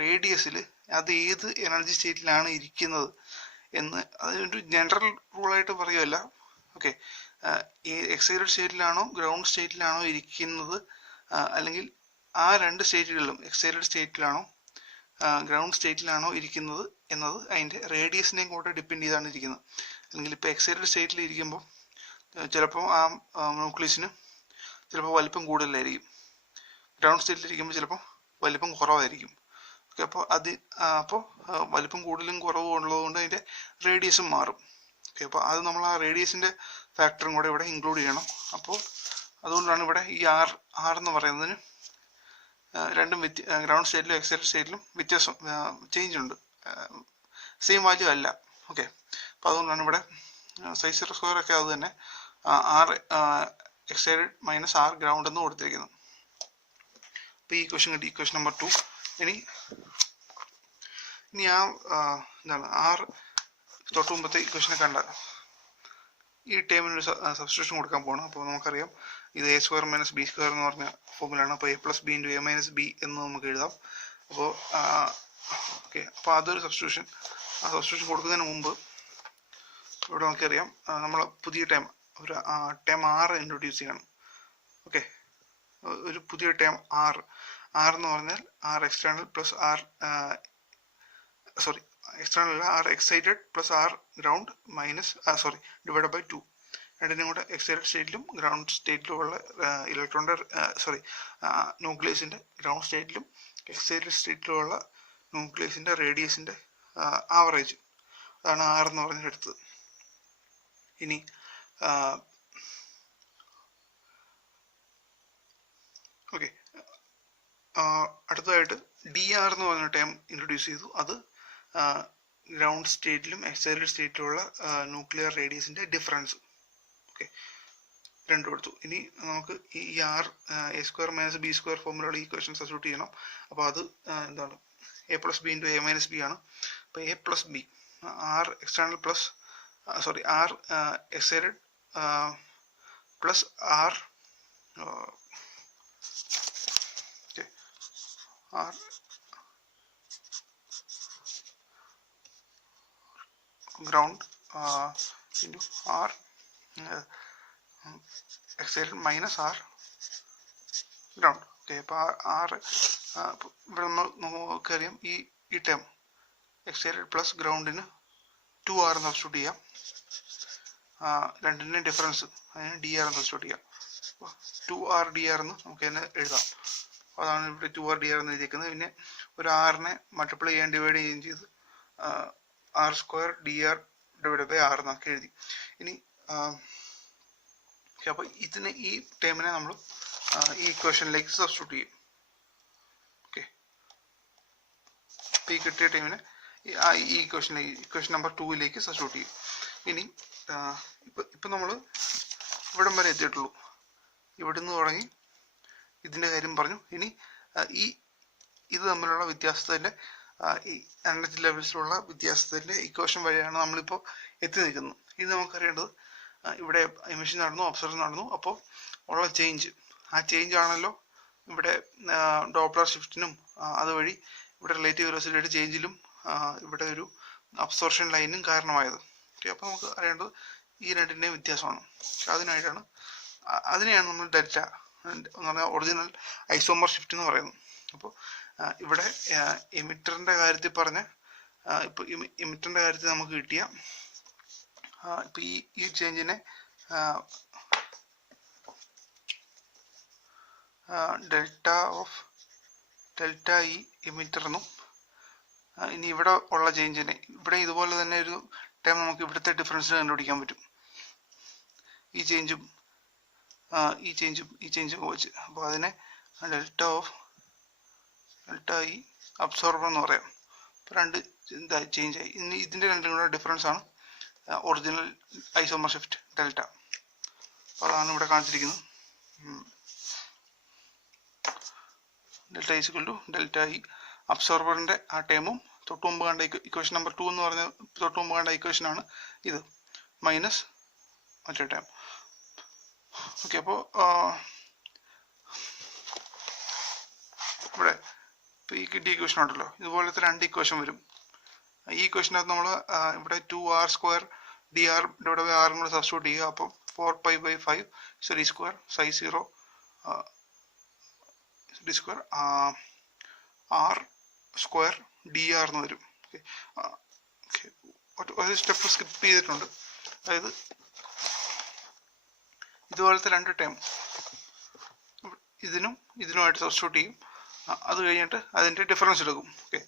റേഡിയസിൽ അത് ഏത് എനർജി സ്റ്റേറ്റിലാണ് ഇരിക്കുന്നത് എന്ന് അതൊരു ജനറൽ റൂളായിട്ട് പറയുമല്ല. എക്സൈറ്റഡ് സ്റ്റേറ്റിലാണോ ഗ്രൗണ്ട് സ്റ്റേറ്റിലാണോ ഇരിക്കുന്നത്, അല്ലെങ്കിൽ ആ രണ്ട് സ്റ്റേറ്റുകളിലും എക്സൈറ്റഡ് സ്റ്റേറ്റിലാണോ ഗ്രൗണ്ട് സ്റ്റേറ്റിലാണോ ഇരിക്കുന്നത് എന്നത് അതിൻ്റെ റേഡിയസിനെയും കൂടെ ഡിപ്പെൻഡ് ചെയ്താണ് ഇരിക്കുന്നത്. അല്ലെങ്കിൽ ഇപ്പോൾ എക്സൈറ്റഡ് സ്റ്റേറ്റിൽ ഇരിക്കുമ്പോൾ ചിലപ്പോൾ ആ ന്യൂക്ലിയസിന് ചിലപ്പോൾ വലിപ്പം കൂടുതലായിരിക്കും, ഗ്രൗണ്ട് സ്റ്റേറ്റിലിരിക്കുമ്പോൾ ചിലപ്പോൾ വലിപ്പം കുറവായിരിക്കും. അപ്പോൾ വലിപ്പം കൂടുതലും കുറവും ഉള്ളതുകൊണ്ട് അതിൻ്റെ റേഡിയസും മാറും. അപ്പോൾ അത് നമ്മൾ ആ റേഡിയസിൻ്റെ ഫാക്ടറും കൂടെ ഇവിടെ ഇൻക്ലൂഡ് ചെയ്യണം. അപ്പോൾ അതുകൊണ്ടാണ് ഇവിടെ ഈ ആർ എന്ന് പറയുന്നതിന് രണ്ടും ഗ്രൗണ്ട് സ്റ്റേറ്റിലും എക്സൈറ്റഡ് സ്റ്റേറ്റിലും വ്യത്യാസം ചേഞ്ച് ഉണ്ട്, സെയിം വാല്യൂ അല്ല. ഓക്കെ, അപ്പോൾ അതുകൊണ്ടാണ് ഇവിടെ സൈസ് സീറോ സ്ക്വയർ ഒക്കെ അത് തന്നെ R excited minus R ground എന്ന് കൊടുത്തിരിക്കുന്നത്. അപ്പോൾ ഈ ഇക്വേഷൻ കിട്ടി, ഇക്വേഷൻ നമ്പർ 2. ഇനി എന്താണ് ആർ തൊട്ട് മുമ്പത്തെ ഇക്വേഷനെ കണ്ട ഈ ടേമിനൊരു സബ്സ്റ്റിറ്റ്യൂഷൻ കൊടുക്കാൻ പോകണം. അപ്പോൾ നമുക്കറിയാം ഇത് A square minus B square എന്ന് പറഞ്ഞ ഫോമുലാണ്. അപ്പോൾ A plus B into A minus B എന്ന് നമുക്ക് എഴുതാം. അപ്പോൾ ഓക്കെ, അപ്പോൾ അതൊരു സബ്സ്റ്റിറ്റ്യൂഷൻ. ആ സബ്സ്റ്റിറ്റ്യൂഷൻ കൊടുക്കുന്നതിന് മുമ്പ് ഇവിടെ നമുക്കറിയാം നമ്മൾ പുതിയ ടേം ഒരു ടേം ആർ ഇൻട്രൊഡ്യൂസ് ചെയ്യണം. ഓക്കെ, ഒരു പുതിയ ടേം ആർ എന്ന് പറഞ്ഞാൽ R external plus R external അല്ല, R excited plus R ground minus divide by 2. രണ്ടിനും കൂടെ എക്സൈറ്റഡ് സ്റ്റേറ്റിലും ഗ്രൗണ്ട് സ്റ്റേറ്റിലുമുള്ള ഇലക്ട്രോണിൻ്റെ ന്യൂക്ലിയസിൻ്റെ ഗ്രൗണ്ട് സ്റ്റേറ്റിലും എക്സൈറ്റഡ് സ്റ്റേറ്റിലുമുള്ള ന്യൂക്ലിയസിൻ്റെ റേഡിയസിൻ്റെ ആവറേജ്, അതാണ് ആർ എന്ന് പറഞ്ഞെടുത്തത്. ഇനി ഓക്കെ, അടുത്തതായിട്ട് ഡി ആർ എന്ന് പറഞ്ഞ ടേം ഇൻട്രൊഡ്യൂസ് ചെയ്തു. അത് ഗ്രൗണ്ട് സ്റ്റേറ്റിലും എക്സൈറ്റഡ് സ്റ്റേറ്റിലുള്ള ന്യൂക്ലിയർ റേഡിയസിൻ്റെ ഡിഫറൻസ്. ഓക്കെ, രണ്ടും എടുത്തു. ഇനി നമുക്ക് ഈ R A square minus B square ഫോമിലുള്ള ഈക്വേഷൻ സബ്സ്റ്റിറ്റ്യൂട്ട് ചെയ്യണം. അപ്പോൾ അത് എന്താണ് A plus B into A minus B ആണ്. അപ്പോൾ A plus B R external plus R excited plus R ground into R excited minus R ground. Okay, അപ്പോൾ R ഇവിടെ നമുക്കറിയാം ഈ ടേം എക്സൈറ്റഡ് പ്ലസ് ഗ്രൗണ്ടിന് 2R എന്ന് സബ്സ്റ്റിറ്റ്യൂട്ട് ചെയ്യാം. രണ്ടിൻ്റെയും difference അതിന് DR എന്ന് സബ്സ്റ്റിറ്റ്യൂട്ട് ചെയ്യാം. 2R DR എന്ന് നമുക്ക് തന്നെ എഴുതാം. അതാണ് ഇവിടെ 2R DR എന്ന് എഴുതിയിരിക്കുന്നത്. പിന്നെ ഒരു ആറിനെ മൾട്ടിപ്ലൈ ചെയ്യാൻ ഡിവൈഡ് ചെയ്യുകയും ചെയ്ത് R square DR divide by R എന്നൊക്കെ എഴുതി. ഇനി അപ്പോൾ ഈ ടേമിനെ നമ്മൾ ഈ ഇക്വേഷനിലേക്ക് സബ്സ്റ്റിറ്റ്യൂട്ട് ചെയ്യും. ഓക്കെ, അപ്പോൾ ഈ കിട്ടിയ ടേമിനെ ഈ ഇക്വേഷൻ നമ്പർ 2ലേക്ക് സബ്സ്റ്റിറ്റ്യൂട്ട് ചെയ്യും. ഇനി ഇപ്പം നമ്മൾ ഇവിടം വരെ എത്തിയിട്ടുള്ളൂ. ഇവിടുന്ന് തുടങ്ങി ഇതിൻ്റെ കാര്യം പറഞ്ഞു. ഇനി ഇത് തമ്മിലുള്ള വ്യത്യാസത്തിൻ്റെ ഈ എനർജി ലെവൽസിലുള്ള വ്യത്യാസത്തിൻ്റെ ഇക്വേഷൻ വഴിയാണ് നമ്മളിപ്പോൾ എത്തി നിൽക്കുന്നത്. ഇത് നമുക്കറിയേണ്ടത് ഇവിടെ എമിഷൻ നടന്നു, ഒബ്സർവേഷൻ നടന്നു, അപ്പോൾ ഉള്ള ചേഞ്ച്, ആ ചേഞ്ച് ആണല്ലോ ഇവിടെ ഡോപ്ലർ ഷിഫ്റ്റിനും അതുവഴി ഇവിടെ റിലേറ്റീവ് വെലോസിറ്റിയുടെ ചേഞ്ചിലും ഇവിടെ ഒരു അബ്സോർപ്ഷൻ ലൈനും കാരണമായത്. ഓക്കെ, അപ്പോൾ നമുക്ക് അറിയേണ്ടത് ഈ രണ്ടിൻ്റെയും വ്യത്യാസമാണ്. അതിനെയാണ് നമ്മൾ ഡെൽറ്റ എന്ന് പറഞ്ഞാൽ ഒറിജിനൽ ഐസോമർ ഷിഫ്റ്റ് എന്ന് പറയുന്നത്. അപ്പോൾ ഇവിടെ എമിറ്ററിൻ്റെ കാര്യത്തിൽ പറഞ്ഞ ഇപ്പോൾ എമിറ്ററിൻ്റെ കാര്യത്തിൽ നമുക്ക് കിട്ടിയ ഇപ്പോൾ ഈ ചേഞ്ചിനെ ഡെൽറ്റ ഇ എമിറ്റർ എന്നും, ഇനി ഇവിടെ ഉള്ള ചേഞ്ചിനെ ഇവിടെ ഇതുപോലെ തന്നെ ഒരു ടൈം നമുക്ക് ഇവിടുത്തെ ഡിഫറൻസിന് കണ്ടുപിടിക്കാൻ പറ്റും. ഈ ചേഞ്ചും വെച്ച്, അപ്പോൾ അതിനെ ഡെൽറ്റ ഇ അബ്സോർബർ എന്ന് പറയാം. അപ്പോൾ രണ്ട് ചേഞ്ച് ആയി. ഇനി ഇതിൻ്റെ രണ്ടും കൂടെ ഡിഫറൻസ് ആണ് ഒറിജിനൽ ഐസോമർ ഷിഫ്റ്റ് ഡെൽറ്റ. അപ്പോൾ അതാണ് ഇവിടെ കാണിച്ചിരിക്കുന്നത്. Delta is equal to delta E അബ്സോർബറിൻ്റെ ആ ടേമും തൊട്ട് മുമ്പ് കണ്ട ഇക്വേഷൻ നമ്പർ 2 എന്ന് പറഞ്ഞ തൊട്ട് മുമ്പ് കണ്ട ഇക്വേഷനാണ് ഇത്, മൈനസ് മറ്റേ ടേം. ഓക്കെ, അപ്പോൾ ഇവിടെ ഇപ്പോൾ ഈ കിട്ടിയ ഇക്വേഷൻ ഉണ്ടല്ലോ, ഇതുപോലത്തെ രണ്ട് ഇക്വേഷൻ വരും. ഈ ഇക്വേഷനകത്ത് നമ്മൾ ഇവിടെ 2R square DR divide by ആറും കൂടെ സബ്സ്റ്റിറ്റ്യൂട്ട് ചെയ്യുക. അപ്പോൾ 4π/5 D square psi 0 D square R square DR എന്ന് വരും. ഒരു സ്റ്റെപ്പ് സ്കിപ്പ് ചെയ്തിട്ടുണ്ട്. അതായത് ഇതുപോലത്തെ രണ്ട് ടേം ഇതിനുമായിട്ട് സബ്സ്റ്റിറ്റ്യൂട്ട് ചെയ്യും. അത് കഴിഞ്ഞിട്ട് അതിൻ്റെ ഡിഫറൻസ് എടുക്കും. ഓക്കെ,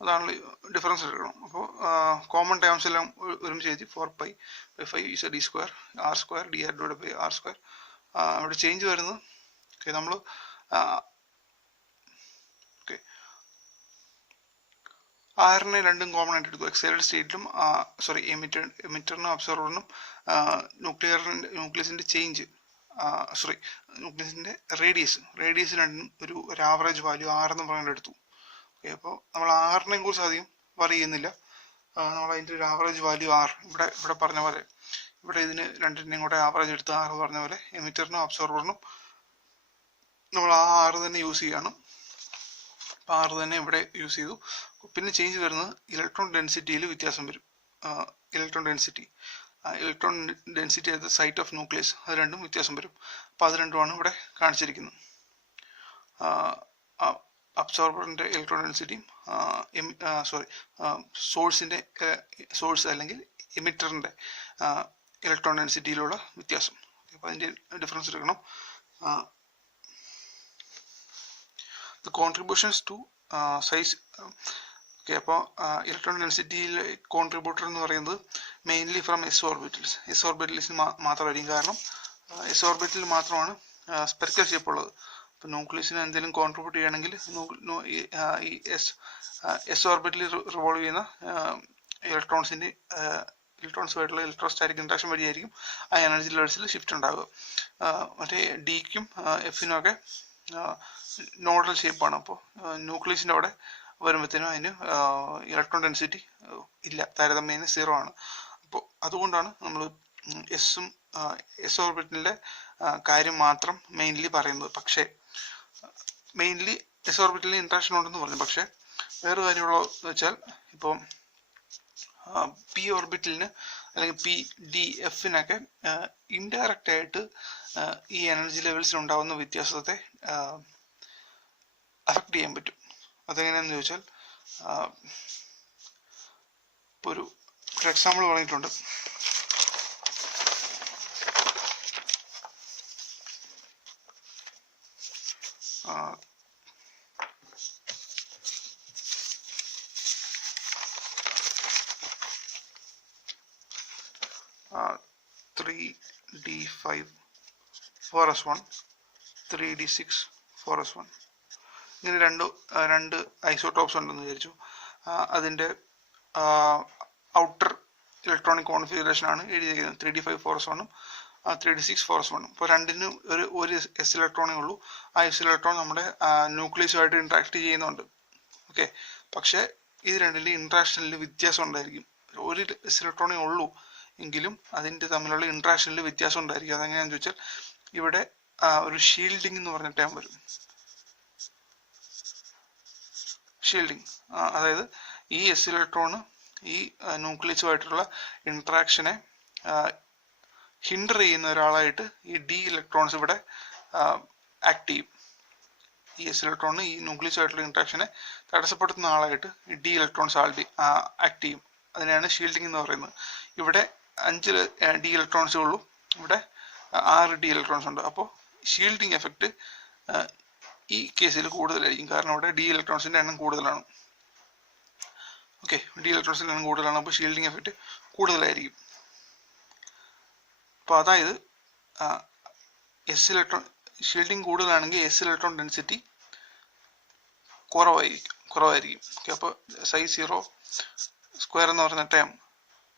അതാണ് ഡിഫറൻസ് എടുക്കണം. അപ്പോൾ കോമൺ ടേംസ് എല്ലാം ഒരുമിച്ച് എഴുതി 4π/5 D square R square DR divide by R square. അവിടെ ചേഞ്ച് വരുന്നത് നമ്മൾ ആറിനെ രണ്ടും കോമൺ ആയിട്ട് എടുക്കും. എക്സൈറ്റഡ് സ്റ്റേറ്റിലും എമിറ്ററിനും അബ്സോർബറിനും ന്യൂക്ലിയസിന്റെ ചേഞ്ച് ന്യൂക്ലിയസിന്റെ റേഡിയസ് രണ്ടും ഒരു ആവറേജ് വാല്യൂ 6 എന്ന് പറഞ്ഞിട്ട് എടുത്തു. ഓക്കെ, അപ്പോൾ നമ്മൾ 6നെ കുറിച്ച് അധികം വറി ചെയ്യുന്നില്ല. നമ്മൾ അതിൻ്റെ ഒരു ആവറേജ് വാല്യൂ 6 ഇവിടെ പറഞ്ഞ പോലെ ഇവിടെ ഇതിന് രണ്ടിൻ്റെയും കൂടെ ആവറേജ് എടുത്ത് 6 പറഞ്ഞ പോലെ എമിറ്ററിനും അബ്സോർബറിനും നമ്മൾ ആ 6 തന്നെ യൂസ് ചെയ്യണം. അപ്പോൾ 6 തന്നെ ഇവിടെ യൂസ് ചെയ്തു. പിന്നെ ചേഞ്ച് വരുന്നത് ഇലക്ട്രോൺ ഡെൻസിറ്റിയിൽ വ്യത്യാസം വരും. ഇലക്ട്രോൺ ഡെൻസിറ്റി അതായത് സൈറ്റ് ഓഫ് ന്യൂക്ലിയസ്, അത് രണ്ടും വ്യത്യാസം വരും. അപ്പോൾ അത് രണ്ടുമാണ് ഇവിടെ കാണിച്ചിരിക്കുന്നത്. അബ്സോർബറിൻ്റെ ഇലക്ട്രോൺ ഡെൻസിറ്റിയും സോഴ്സ് അല്ലെങ്കിൽ എമിറ്ററിൻ്റെ ഇലക്ട്രോൺ ഡെൻസിറ്റിയിലുള്ള വ്യത്യാസം. അപ്പോൾ അതിൻ്റെ ഡിഫറൻസ് എടുക്കണം. The contributions to size. Okay, അപ്പോൾ ഇലക്ട്രോൺ ഡെൻസിറ്റിയിലെ കോൺട്രിബ്യൂട്ടർ എന്ന് പറയുന്നത് മെയിൻലി ഫ്രം എസ് ഓർബിറ്റൽസിന് മാത്രമായിരിക്കും. കാരണം എസ് ഓർബിറ്റലിൽ മാത്രമാണ് സ്പെറിക്കൽ ഷേപ്പ് ഉള്ളത്. ഇപ്പോൾ ന്യൂക്ലിയസിന് എന്തെങ്കിലും കോൺട്രിബ്യൂട്ട് ചെയ്യണമെങ്കിൽ ഈ എസ് ഓർബിറ്റലിൽ റിവോൾവ് ചെയ്യുന്ന ഇലക്ട്രോൺസുമായിട്ടുള്ള ഇലക്ട്രോസ്റ്റാറ്റിക് ഇൻട്രാക്ഷൻ വഴിയായിരിക്കും ആ എനർജി ലെവൽസിൽ ഷിഫ്റ്റ് ഉണ്ടാകുക. മറ്റേ ഡിക്കും എഫിനും ഒക്കെ നോഡൽ ഷേപ്പാണ്. അപ്പോൾ ന്യൂക്ലിയസിൻ്റെ അവിടെ വരുമ്പോഴത്തേനും അതിന് ഇലക്ട്രോൺ ഡെൻസിറ്റി ഇല്ല, താരതമ്യേന 0 ആണ്. അപ്പോൾ അതുകൊണ്ടാണ് നമ്മൾ എസ് ഓർബിറ്റലിൻ്റെ കാര്യം മാത്രം മെയിൻലി പറയുന്നത്. പക്ഷേ മെയിൻലി എസ് ഓർബിറ്റലിൽ ഇൻട്രാക്ഷൻ ഉണ്ടെന്ന് പറഞ്ഞു. പക്ഷേ വേറെ കാര്യമുള്ള വെച്ചാൽ ഇപ്പോൾ പി ഓർബിറ്റലിന് അല്ലെങ്കിൽ പി ഡി എഫിനൊക്കെ ഇൻഡയറക്റ്റ് ആയിട്ട് ഈ എനർജി ലെവൽസിൽ ഉണ്ടാകുന്ന വ്യത്യാസത്തെ അഫക്റ്റ് ചെയ്യാൻ പറ്റും. അതെങ്ങനെയാണെന്ന് ചോദിച്ചാൽ ഇപ്പോൾ ഒരു എക്സാമ്പിൾ പറഞ്ഞിട്ടുണ്ട്. D5 4s1 3d6 4s1 ഇങ്ങനെ രണ്ട് ഐസോടോപ്സ് ഉണ്ടെന്ന് വിചാരിച്ചു. അതിൻ്റെ ഔട്ടർ ഇലക്ട്രോണിക് കോൺഫിഗറേഷൻ ആണ് എഴുതിയിരിക്കുന്നത്. 3d5 4s1ഉം 3d6 4s1ഉം. ഇപ്പോൾ രണ്ടിനും ഒരു എസ് ഇലക്ട്രോണേ ഉള്ളൂ. ആ എസ് ഇലക്ട്രോൺ നമ്മുടെ ന്യൂക്ലിയസുമായിട്ട് ഇൻട്രാക്ട് ചെയ്യുന്നുണ്ട്. ഓക്കെ, പക്ഷേ ഇത് രണ്ടിൻ്റെ ഇൻട്രാക്ഷനിൽ വ്യത്യാസം ഉണ്ടായിരിക്കും. ഒരു എസ് ഇലക്ട്രോണേ ഉള്ളൂ എങ്കിലും അതിൻ്റെ തമ്മിലുള്ള ഇൻട്രാക്ഷനിൽ വ്യത്യാസം ഉണ്ടായിരിക്കും. അതെങ്ങനെയാണെന്ന് ചോദിച്ചാൽ ഇവിടെ ഒരു ഷീൽഡിംഗ് എന്ന് പറഞ്ഞ ടേം വരും. ഷീൽഡിംഗ് അതായത് ഈ എസ് ഇലക്ട്രോണ് ഈ ന്യൂക്ലിയസുമായിട്ടുള്ള ഇൻട്രാക്ഷനെ ഹിൻഡർ ചെയ്യുന്ന ഒരാളായിട്ട് ഈ ഡി ഇലക്ട്രോൺസ് ഇവിടെ ആക്ട് ചെയ്യും. ഈ എസ് ഇലക്ട്രോണ് ഈ ന്യൂക്ലിയസുമായിട്ടുള്ള ഇൻട്രാക്ഷനെ തടസ്സപ്പെടുത്തുന്ന ആളായിട്ട് ഈ ഡി ഇലക്ട്രോൺസ് ആക്ട് ചെയ്യും. അതിനെയാണ് ഷീൽഡിംഗ് എന്ന് പറയുന്നത്. ഇവിടെ 5 ഡി ഇലക്ട്രോൺസേ ഉള്ളൂ, ഇവിടെ 6 ഡി ഇലക്ട്രോൺസ് ഉണ്ട്. അപ്പോൾ ഷീൽഡിംഗ് എഫക്റ്റ് ഈ കേസിൽ കൂടുതലായിരിക്കും. കാരണം ഇവിടെ ഡി ഇലക്ട്രോൺസിൻ്റെ എണ്ണം കൂടുതലാണ്. ഓക്കെ, ഡി ഇലക്ട്രോൺസിൻ്റെ എണ്ണം കൂടുതലാണ്. അപ്പോൾ ഷീൽഡിംഗ് എഫക്റ്റ് കൂടുതലായിരിക്കും. അപ്പോൾ അതായത് ഷീൽഡിംഗ് കൂടുതലാണെങ്കിൽ എസ് ഇലക്ട്രോൺ ഡെൻസിറ്റി കുറവായിരിക്കും. ഓക്കെ, അപ്പോൾ ψ0 സ്ക്വയർ എന്ന് പറയുന്ന ടേം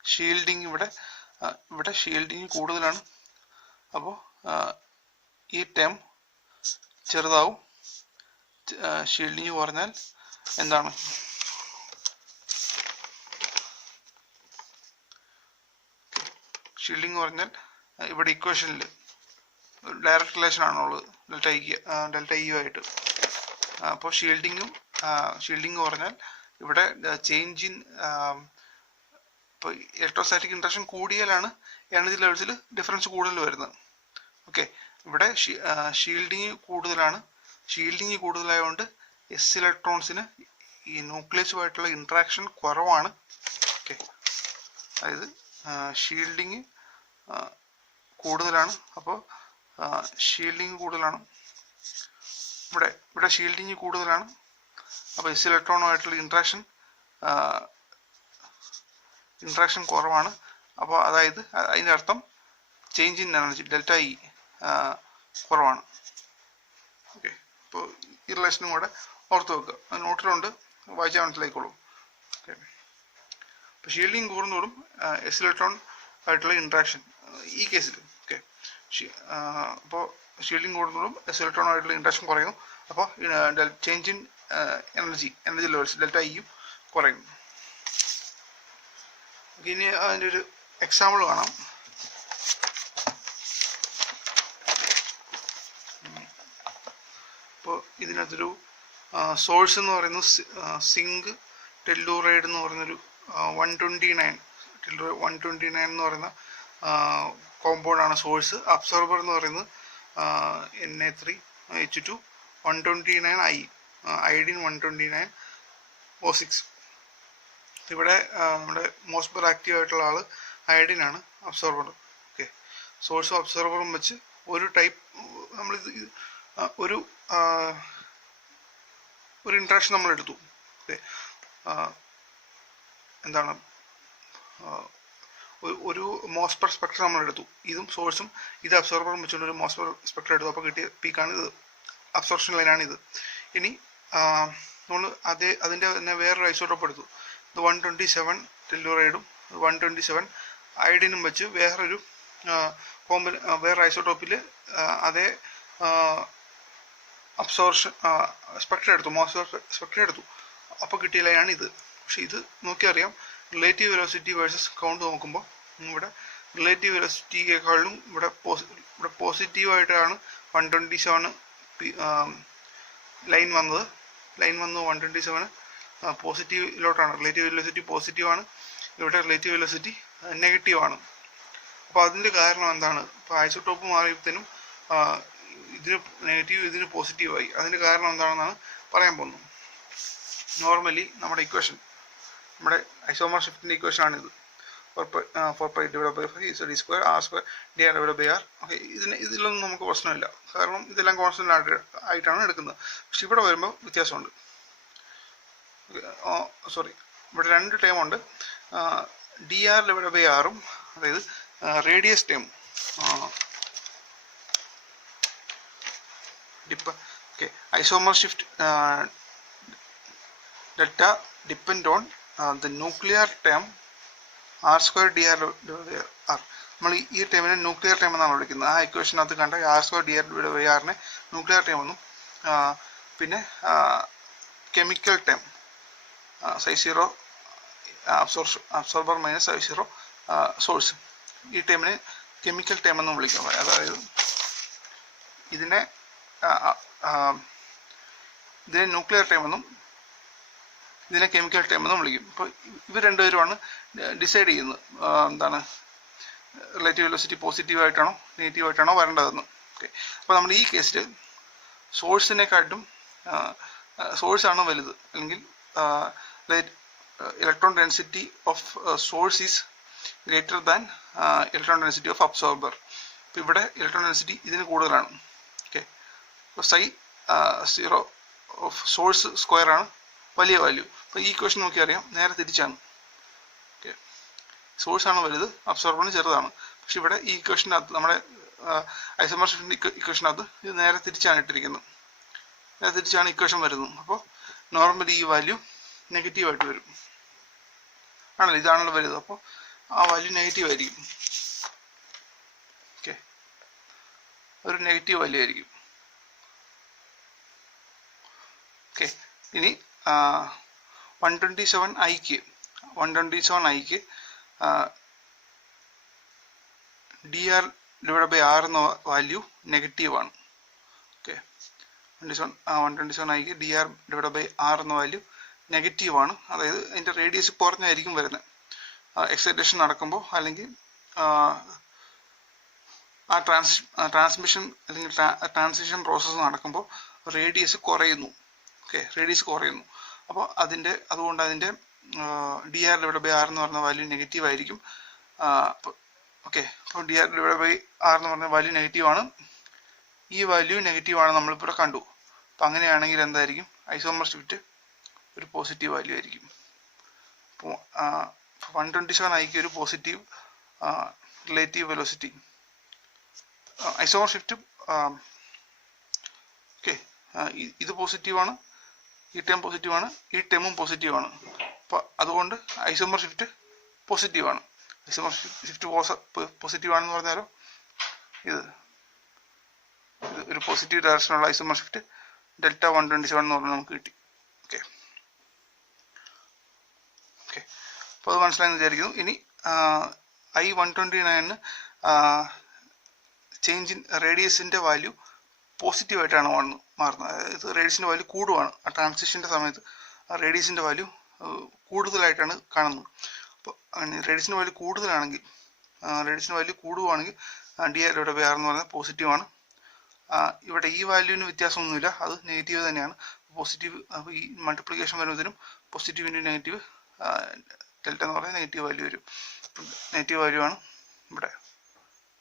ഷീൽഡിംഗ് ഇവിടെ ഷീൽഡിംഗ് കൂടുതലാണ്. അപ്പോൾ ഈ ടേം ചെറുതാവും. ഷീൽഡിംഗ് പറഞ്ഞാൽ എന്താണ്? ഷീൽഡിംഗ് പറഞ്ഞാൽ ഇവിടെ ഇക്വേഷനിൽ ഡയറക്റ്റ് റിലേഷൻ ആണുള്ളത് ഡെൽറ്റ ഇ ആയിട്ട്. അപ്പോൾ ഷീൽഡിംഗ് പറഞ്ഞാൽ ഇവിടെ ചേഞ്ച് ഇൻ ഇപ്പോൾ ഇലക്ട്രോസ്റ്റാറ്റിക് ഇൻട്രാക്ഷൻ കൂടിയാലാണ് എനർജി ലെവൽസിൽ ഡിഫറൻസ് കൂടുതൽ വരുന്നത്. ഓക്കെ, ഇവിടെ ഷീൽഡിങ് കൂടുതലാണ്. ഷീൽഡിങ് കൂടുതലായതുകൊണ്ട് എസ് ഇലക്ട്രോൺസിന് ഈ ന്യൂക്ലിയസുമായിട്ടുള്ള ഇൻട്രാക്ഷൻ കുറവാണ്. ഓക്കെ, അതായത് ഷീൽഡിങ് കൂടുതലാണ്. അപ്പോൾ ഷീൽഡിങ് കൂടുതലാണ്. ഇവിടെ ഷീൽഡിങ് കൂടുതലാണ്. അപ്പോൾ എസ് ഇലക്ട്രോണുമായിട്ടുള്ള ഇൻട്രാക്ഷൻ കുറവാണ്. അപ്പോൾ അതായത് അതിൻ്റെ അർത്ഥം change in energy delta E കുറവാണ്. ഓക്കെ, അപ്പോൾ ഈ റിലേഷനും കൂടെ ഓർത്ത് വെക്കുക. നോട്ടിലുണ്ട്, വായിച്ചാൽ മനസ്സിലായിക്കോളൂ. അപ്പോൾ ഷീൽഡിങ് കൂടുന്നതോടും എസ് ഇലക്ട്രോൺ ആയിട്ടുള്ള ഇൻട്രാക്ഷൻ ഈ കേസിൽ ഓക്കെ അപ്പോൾ ഷീൽഡിങ് കൂടുന്നതോടും എസ് ഇലക്ട്രോൺ ആയിട്ടുള്ള ഇൻട്രാക്ഷൻ കുറയും. അപ്പോൾ change in energy levels delta ഇയും കുറയും. ഇനി അതിൻ്റെ ഒരു എക്സാമ്പിൾ കാണാം. അപ്പോൾ ഇതിനകത്തൊരു സോഴ്സ് എന്ന് പറയുന്നത് സിങ്ക് ടെല്ലൂറൈഡ് എന്ന് പറയുന്നൊരു 129 എന്ന് പറയുന്ന കോമ്പൗണ്ടാണ് സോഴ്സ്. അബ്സോർബർ എന്ന് പറയുന്നത് Na3H2 129I അയഡിൻ 129O6. ഇവിടെ നമ്മുടെ മോസ്റ്റ് ആക്റ്റീവ് ആയിട്ടുള്ള ആള് അയഡിൻ ആണ്, അബ്സോർബർ. ഓക്കെ, സോഴ്സും അബ്സോർബറും വെച്ച് ഒരു ടൈപ്പ് നമ്മളിത് ഒരു ഇൻട്രാക്ഷൻ നമ്മൾ എടുത്തു. ഓക്കെ, എന്താണ് ഒരു മോസ്പെർ സ്പെക്ട്രം നമ്മൾ എടുത്തു. ഇതും സോഴ്സും ഇത് അബ്സോർബറും വെച്ചുകൊണ്ട് ഒരു മോസ്പെർ സ്പെക്ട്രം എടുത്തു. അപ്പോൾ കിട്ടിയ പീക്കാണ് ഇത്, അബ്സോർപ്ഷൻ ലൈനാണ് ഇത്. ഇനി നമ്മൾ അതിൻ്റെ തന്നെ വേറൊരു ഐസോട്ടോപ്പ് എടുത്തു. ഇത് 127 ടെല്ലൂറൈഡും 127 അയഡിനും വെച്ച് വേറൊരു വേറെ ഐസോട്ടോപ്പിൽ അതേ അബ്സോർപ്ഷൻ സ്പെക്ട്രം എടുത്തു, മോസ്പെർ സ്പെക്ട്രം എടുത്തു. അപ്പോൾ കിട്ടിയ ലൈനാണ് ഇത്. പക്ഷെ ഇത് നോക്കിയറിയാം, റിലേറ്റീവ് വെലോസിറ്റി വേഴ്സസ് കൗണ്ട് നോക്കുമ്പോൾ ഇവിടെ റിലേറ്റീവ് വെലോസിറ്റിയേക്കാളും ഇവിടെ പോസിറ്റീവായിട്ടാണ് 127 ലൈൻ വന്നത്. 127 പോസിറ്റീവിലോട്ടാണ്. റിലേറ്റീവ് വെലോസിറ്റി പോസിറ്റീവാണ്, ഇവിടെ റിലേറ്റീവ് വെലോസിറ്റി നെഗറ്റീവാണ്. അപ്പോൾ അതിൻ്റെ കാരണം എന്താണ്? ഇപ്പോൾ ഐസോട്ടോപ്പ് മാറിയപ്പോഴത്തേനും ഇതിന് നെഗറ്റീവ് ഇതിന് പോസിറ്റീവായി. അതിൻ്റെ കാരണം എന്താണെന്നാണ് പറയാൻ പോകുന്നത്. നോർമലി നമ്മുടെ ഇക്വേഷൻ, നമ്മുടെ ഐസോമർ ഷിഫ്റ്റിൻ്റെ ഇക്വേഷൻ ആണിത്. 4π/5 r² dr/r. ഓക്കെ, ഇതിലൊന്നും നമുക്ക് പ്രശ്നമില്ല, കാരണം ഇതെല്ലാം കോൺസ്റ്റന്റ് ആയിട്ടാണ് എടുക്കുന്നത്. പക്ഷെ ഇവിടെ വരുമ്പോൾ വ്യത്യാസമുണ്ട്. സോറി, ഇവിടെ രണ്ട് ടേം ഉണ്ട്. dr/r-ഉം അതായത് radius term okay. Isomer shift delta depend on the nuclear term r² dr/r. നമ്മൾ ഈ ടേമിനെ ന്യൂക്ലിയർ ടേം എന്നാണ് വിളിക്കുന്നത്. ആ ഇക്വേഷനകത്ത് കണ്ട r² dr/r-നെ ന്യൂക്ലിയർ ടേം എന്നും, പിന്നെ chemical term ψ0 absorber minus ψ0 source, ഈ ടേമിനെ കെമിക്കൽ ടേം എന്നും വിളിക്കാം. അതായത് ഇതിനെ ന്യൂക്ലിയർ ടേം എന്നും ഇതിനെ കെമിക്കൽ ടേം എന്നും വിളിക്കും. അപ്പോൾ ഇവർ രണ്ടുപേരുമാണ് ഡിസൈഡ് ചെയ്യുന്നത് എന്താണ് റിലേറ്റീവ് വെലോസിറ്റി പോസിറ്റീവായിട്ടാണോ നെഗറ്റീവായിട്ടാണോ വരേണ്ടതെന്ന്. ഓക്കെ, അപ്പോൾ നമ്മൾ ഈ കേസിൽ സോഴ്സിനെക്കാട്ടും സോഴ്സാണ് വലുത്, അല്ലെങ്കിൽ electron density of swords is greater than electron density of absorber. അപ്പോൾ ഇവിടെ ഇലക്ട്രോൺ ഡെൻസിറ്റി ഇതിന് കൂടുതലാണ്. ഓക്കെ, അപ്പോൾ ψ0 ഓഫ് സോഴ്സ് സ്ക്വയർ ആണ് വലിയ വാല്യൂ. അപ്പോൾ ഈ ഇക്വേഷൻ നോക്കി അറിയാം, നേരെ തിരിച്ചാണ്. ഓക്കെ, സോഴ്സാണ് വലുത്, അബ്സോർബറിന് ചെറുതാണ്. പക്ഷെ ഇവിടെ ഈ ഇക്വേഷനകത്ത്, നമ്മുടെ ഐസോമർ ഷിഫ്റ്റിൻ്റെ ഇക്വേഷനകത്ത് ഇത് നേരെ തിരിച്ചാണ് ഇട്ടിരിക്കുന്നത്. നേരെ തിരിച്ചാണ് ഇക്വേഷൻ വരുന്നത്. അപ്പോൾ നോർമലി ഈ വാല്യൂ നെഗറ്റീവായിട്ട് വരും. ആണല്ലോ, ഇതാണല്ലോ വലുത്. അപ്പോൾ ആ വാല്യൂ നെഗറ്റീവ് ആയിരിക്കും. ഓക്കെ, ഒരു നെഗറ്റീവ് വാല്യൂ ആയിരിക്കും. ഓക്കെ, ഇനി 127I-ക്ക് dr/r എന്ന വാല്യൂ നെഗറ്റീവാണ്. ഓക്കെ, 127I-ക്ക് dr/r എന്ന വാല്യൂ നെഗറ്റീവാണ്. അതായത് അതിൻ്റെ റേഡിയസ് കുറഞ്ഞായിരിക്കും വരുന്നത്. എക്സൈറ്റേഷൻ നടക്കുമ്പോൾ, അല്ലെങ്കിൽ ആ ട്രാൻസ്മിഷൻ അല്ലെങ്കിൽ ട്രാൻസിഷൻ പ്രോസസ്സ് നടക്കുമ്പോൾ റേഡിയസ് കുറയുന്നു. ഓക്കെ, റേഡിയസ് കുറയുന്നു. അപ്പോൾ അതുകൊണ്ട് അതിൻ്റെ dr/r എന്ന് പറഞ്ഞ വാല്യൂ നെഗറ്റീവ് ആയിരിക്കും. ഓക്കെ, അപ്പോൾ dr/r എന്ന് പറഞ്ഞ വാല്യൂ നെഗറ്റീവാണ്. ഈ വാല്യൂ നെഗറ്റീവാണ് നമ്മളിപ്പോൾ കണ്ടു. അപ്പം അങ്ങനെയാണെങ്കിൽ എന്തായിരിക്കും? ഐസോമർ ഷിഫ്റ്റ് ഒരു പോസിറ്റീവ് വാല്യൂ ആയിരിക്കും. അപ്പോൾ 127I-ക്ക് ഒരു positive relative velocity. Isomer shift okay, ഇത് പോസിറ്റീവാണ്, ഈ ടേം പോസിറ്റീവാണ്, ഈ ടേമും പോസിറ്റീവാണ്. അപ്പോൾ അതുകൊണ്ട് ഐസോമർ ഷിഫ്റ്റ് പോസിറ്റീവാണ്. ഐസോമർ ഷിഫ്റ്റ് പോസിറ്റീവ് ആണെന്ന് പറഞ്ഞാലോ ഇത് ഒരു പോസിറ്റീവ് ഡയറക്ഷനുള്ള ഐസോമർ ഷിഫ്റ്റ് Δ127 എന്ന് പറഞ്ഞാൽ നമുക്ക് കിട്ടി. ഓക്കെ ഓക്കെ അപ്പോൾ അത് മനസ്സിലായെന്ന് വിചാരിക്കുന്നു. ഇനി I129 ചേഞ്ച് ഇൻ റേഡിയസിൻ്റെ വാല്യൂ പോസിറ്റീവായിട്ടാണ് മാറുന്നത്. അതായത് റേഡിയസിൻ്റെ വാല്യൂ കൂടുവാണ്. ആ ട്രാൻസിഷൻ്റെ സമയത്ത് റേഡിയസിൻ്റെ വാല്യൂ കൂടുതലായിട്ടാണ് കാണുന്നത്. അപ്പോൾ റേഡിയസിൻ്റെ വാല്യൂ കൂടുതലാണെങ്കിൽ കൂടുവാണെങ്കിൽ dI/r എന്ന് പറയുന്നത് പോസിറ്റീവാണ്. ഇവിടെ ഈ വാല്യൂവിന് വ്യത്യാസമൊന്നുമില്ല, അത് നെഗറ്റീവ് തന്നെയാണ്. പോസിറ്റീവ് അപ്പോൾ ഈ മൾട്ടിപ്ലിക്കേഷൻ വരുന്നതിനും പോസിറ്റീവ് ഇൻറ്റു നെഗറ്റീവ് ഡെൽറ്റ എന്ന് പറയുന്നത് നെഗറ്റീവ് വാല്യൂ വരും. നെഗറ്റീവ് വാല്യൂ ആണ് ഇവിടെ.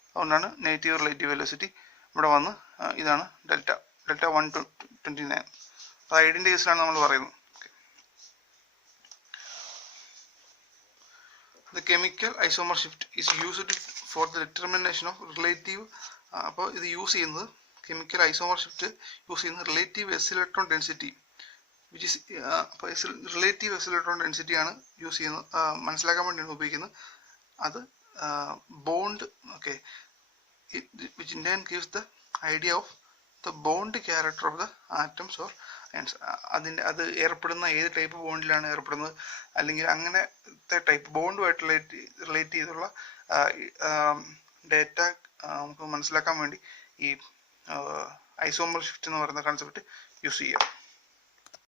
അതുകൊണ്ടാണ് നെഗറ്റീവ് റിലേറ്റീവ് വെലോസിറ്റി ഇവിടെ വന്ന് ഇതാണ് Δ129. അത് ഐഡിൻ്റെ കേസിലാണ് നമ്മൾ പറയുന്നത്. The chemical isomer shift is used for the determination of relative. അപ്പോൾ ഇത് യൂസ് ചെയ്യുന്നത് കെമിക്കൽ ഐസോമർ ഷിഫ്റ്റ് യൂസ് ചെയ്യുന്നത് relative S electron density which is അപ്പോൾ റിലേറ്റീവ് എസ് ഇലക്ട്രോൺ ഡെൻസിറ്റി ആണ് യൂസ് ചെയ്യുന്നത്. മനസ്സിലാക്കാൻ വേണ്ടിയാണ് ഉപയോഗിക്കുന്നത്. അത് bond okay which in turn gives the idea of the bond character of the atoms or അത് ഏർപ്പെടുന്ന ഏത് ടൈപ്പ് ബോണ്ടിലാണ് ഏർപ്പെടുന്നത്, അല്ലെങ്കിൽ അങ്ങനത്തെ ടൈപ്പ് ബോണ്ടുമായിട്ട് റിലേറ്റ് ചെയ്തുള്ള ഡേറ്റ നമുക്ക് മനസ്സിലാക്കാൻ വേണ്ടി ഈ ഐസോമർ ഷിഫ്റ്റ് എന്ന് പറയുന്ന കൺസെപ്റ്റ് യൂസ് ചെയ്യാം.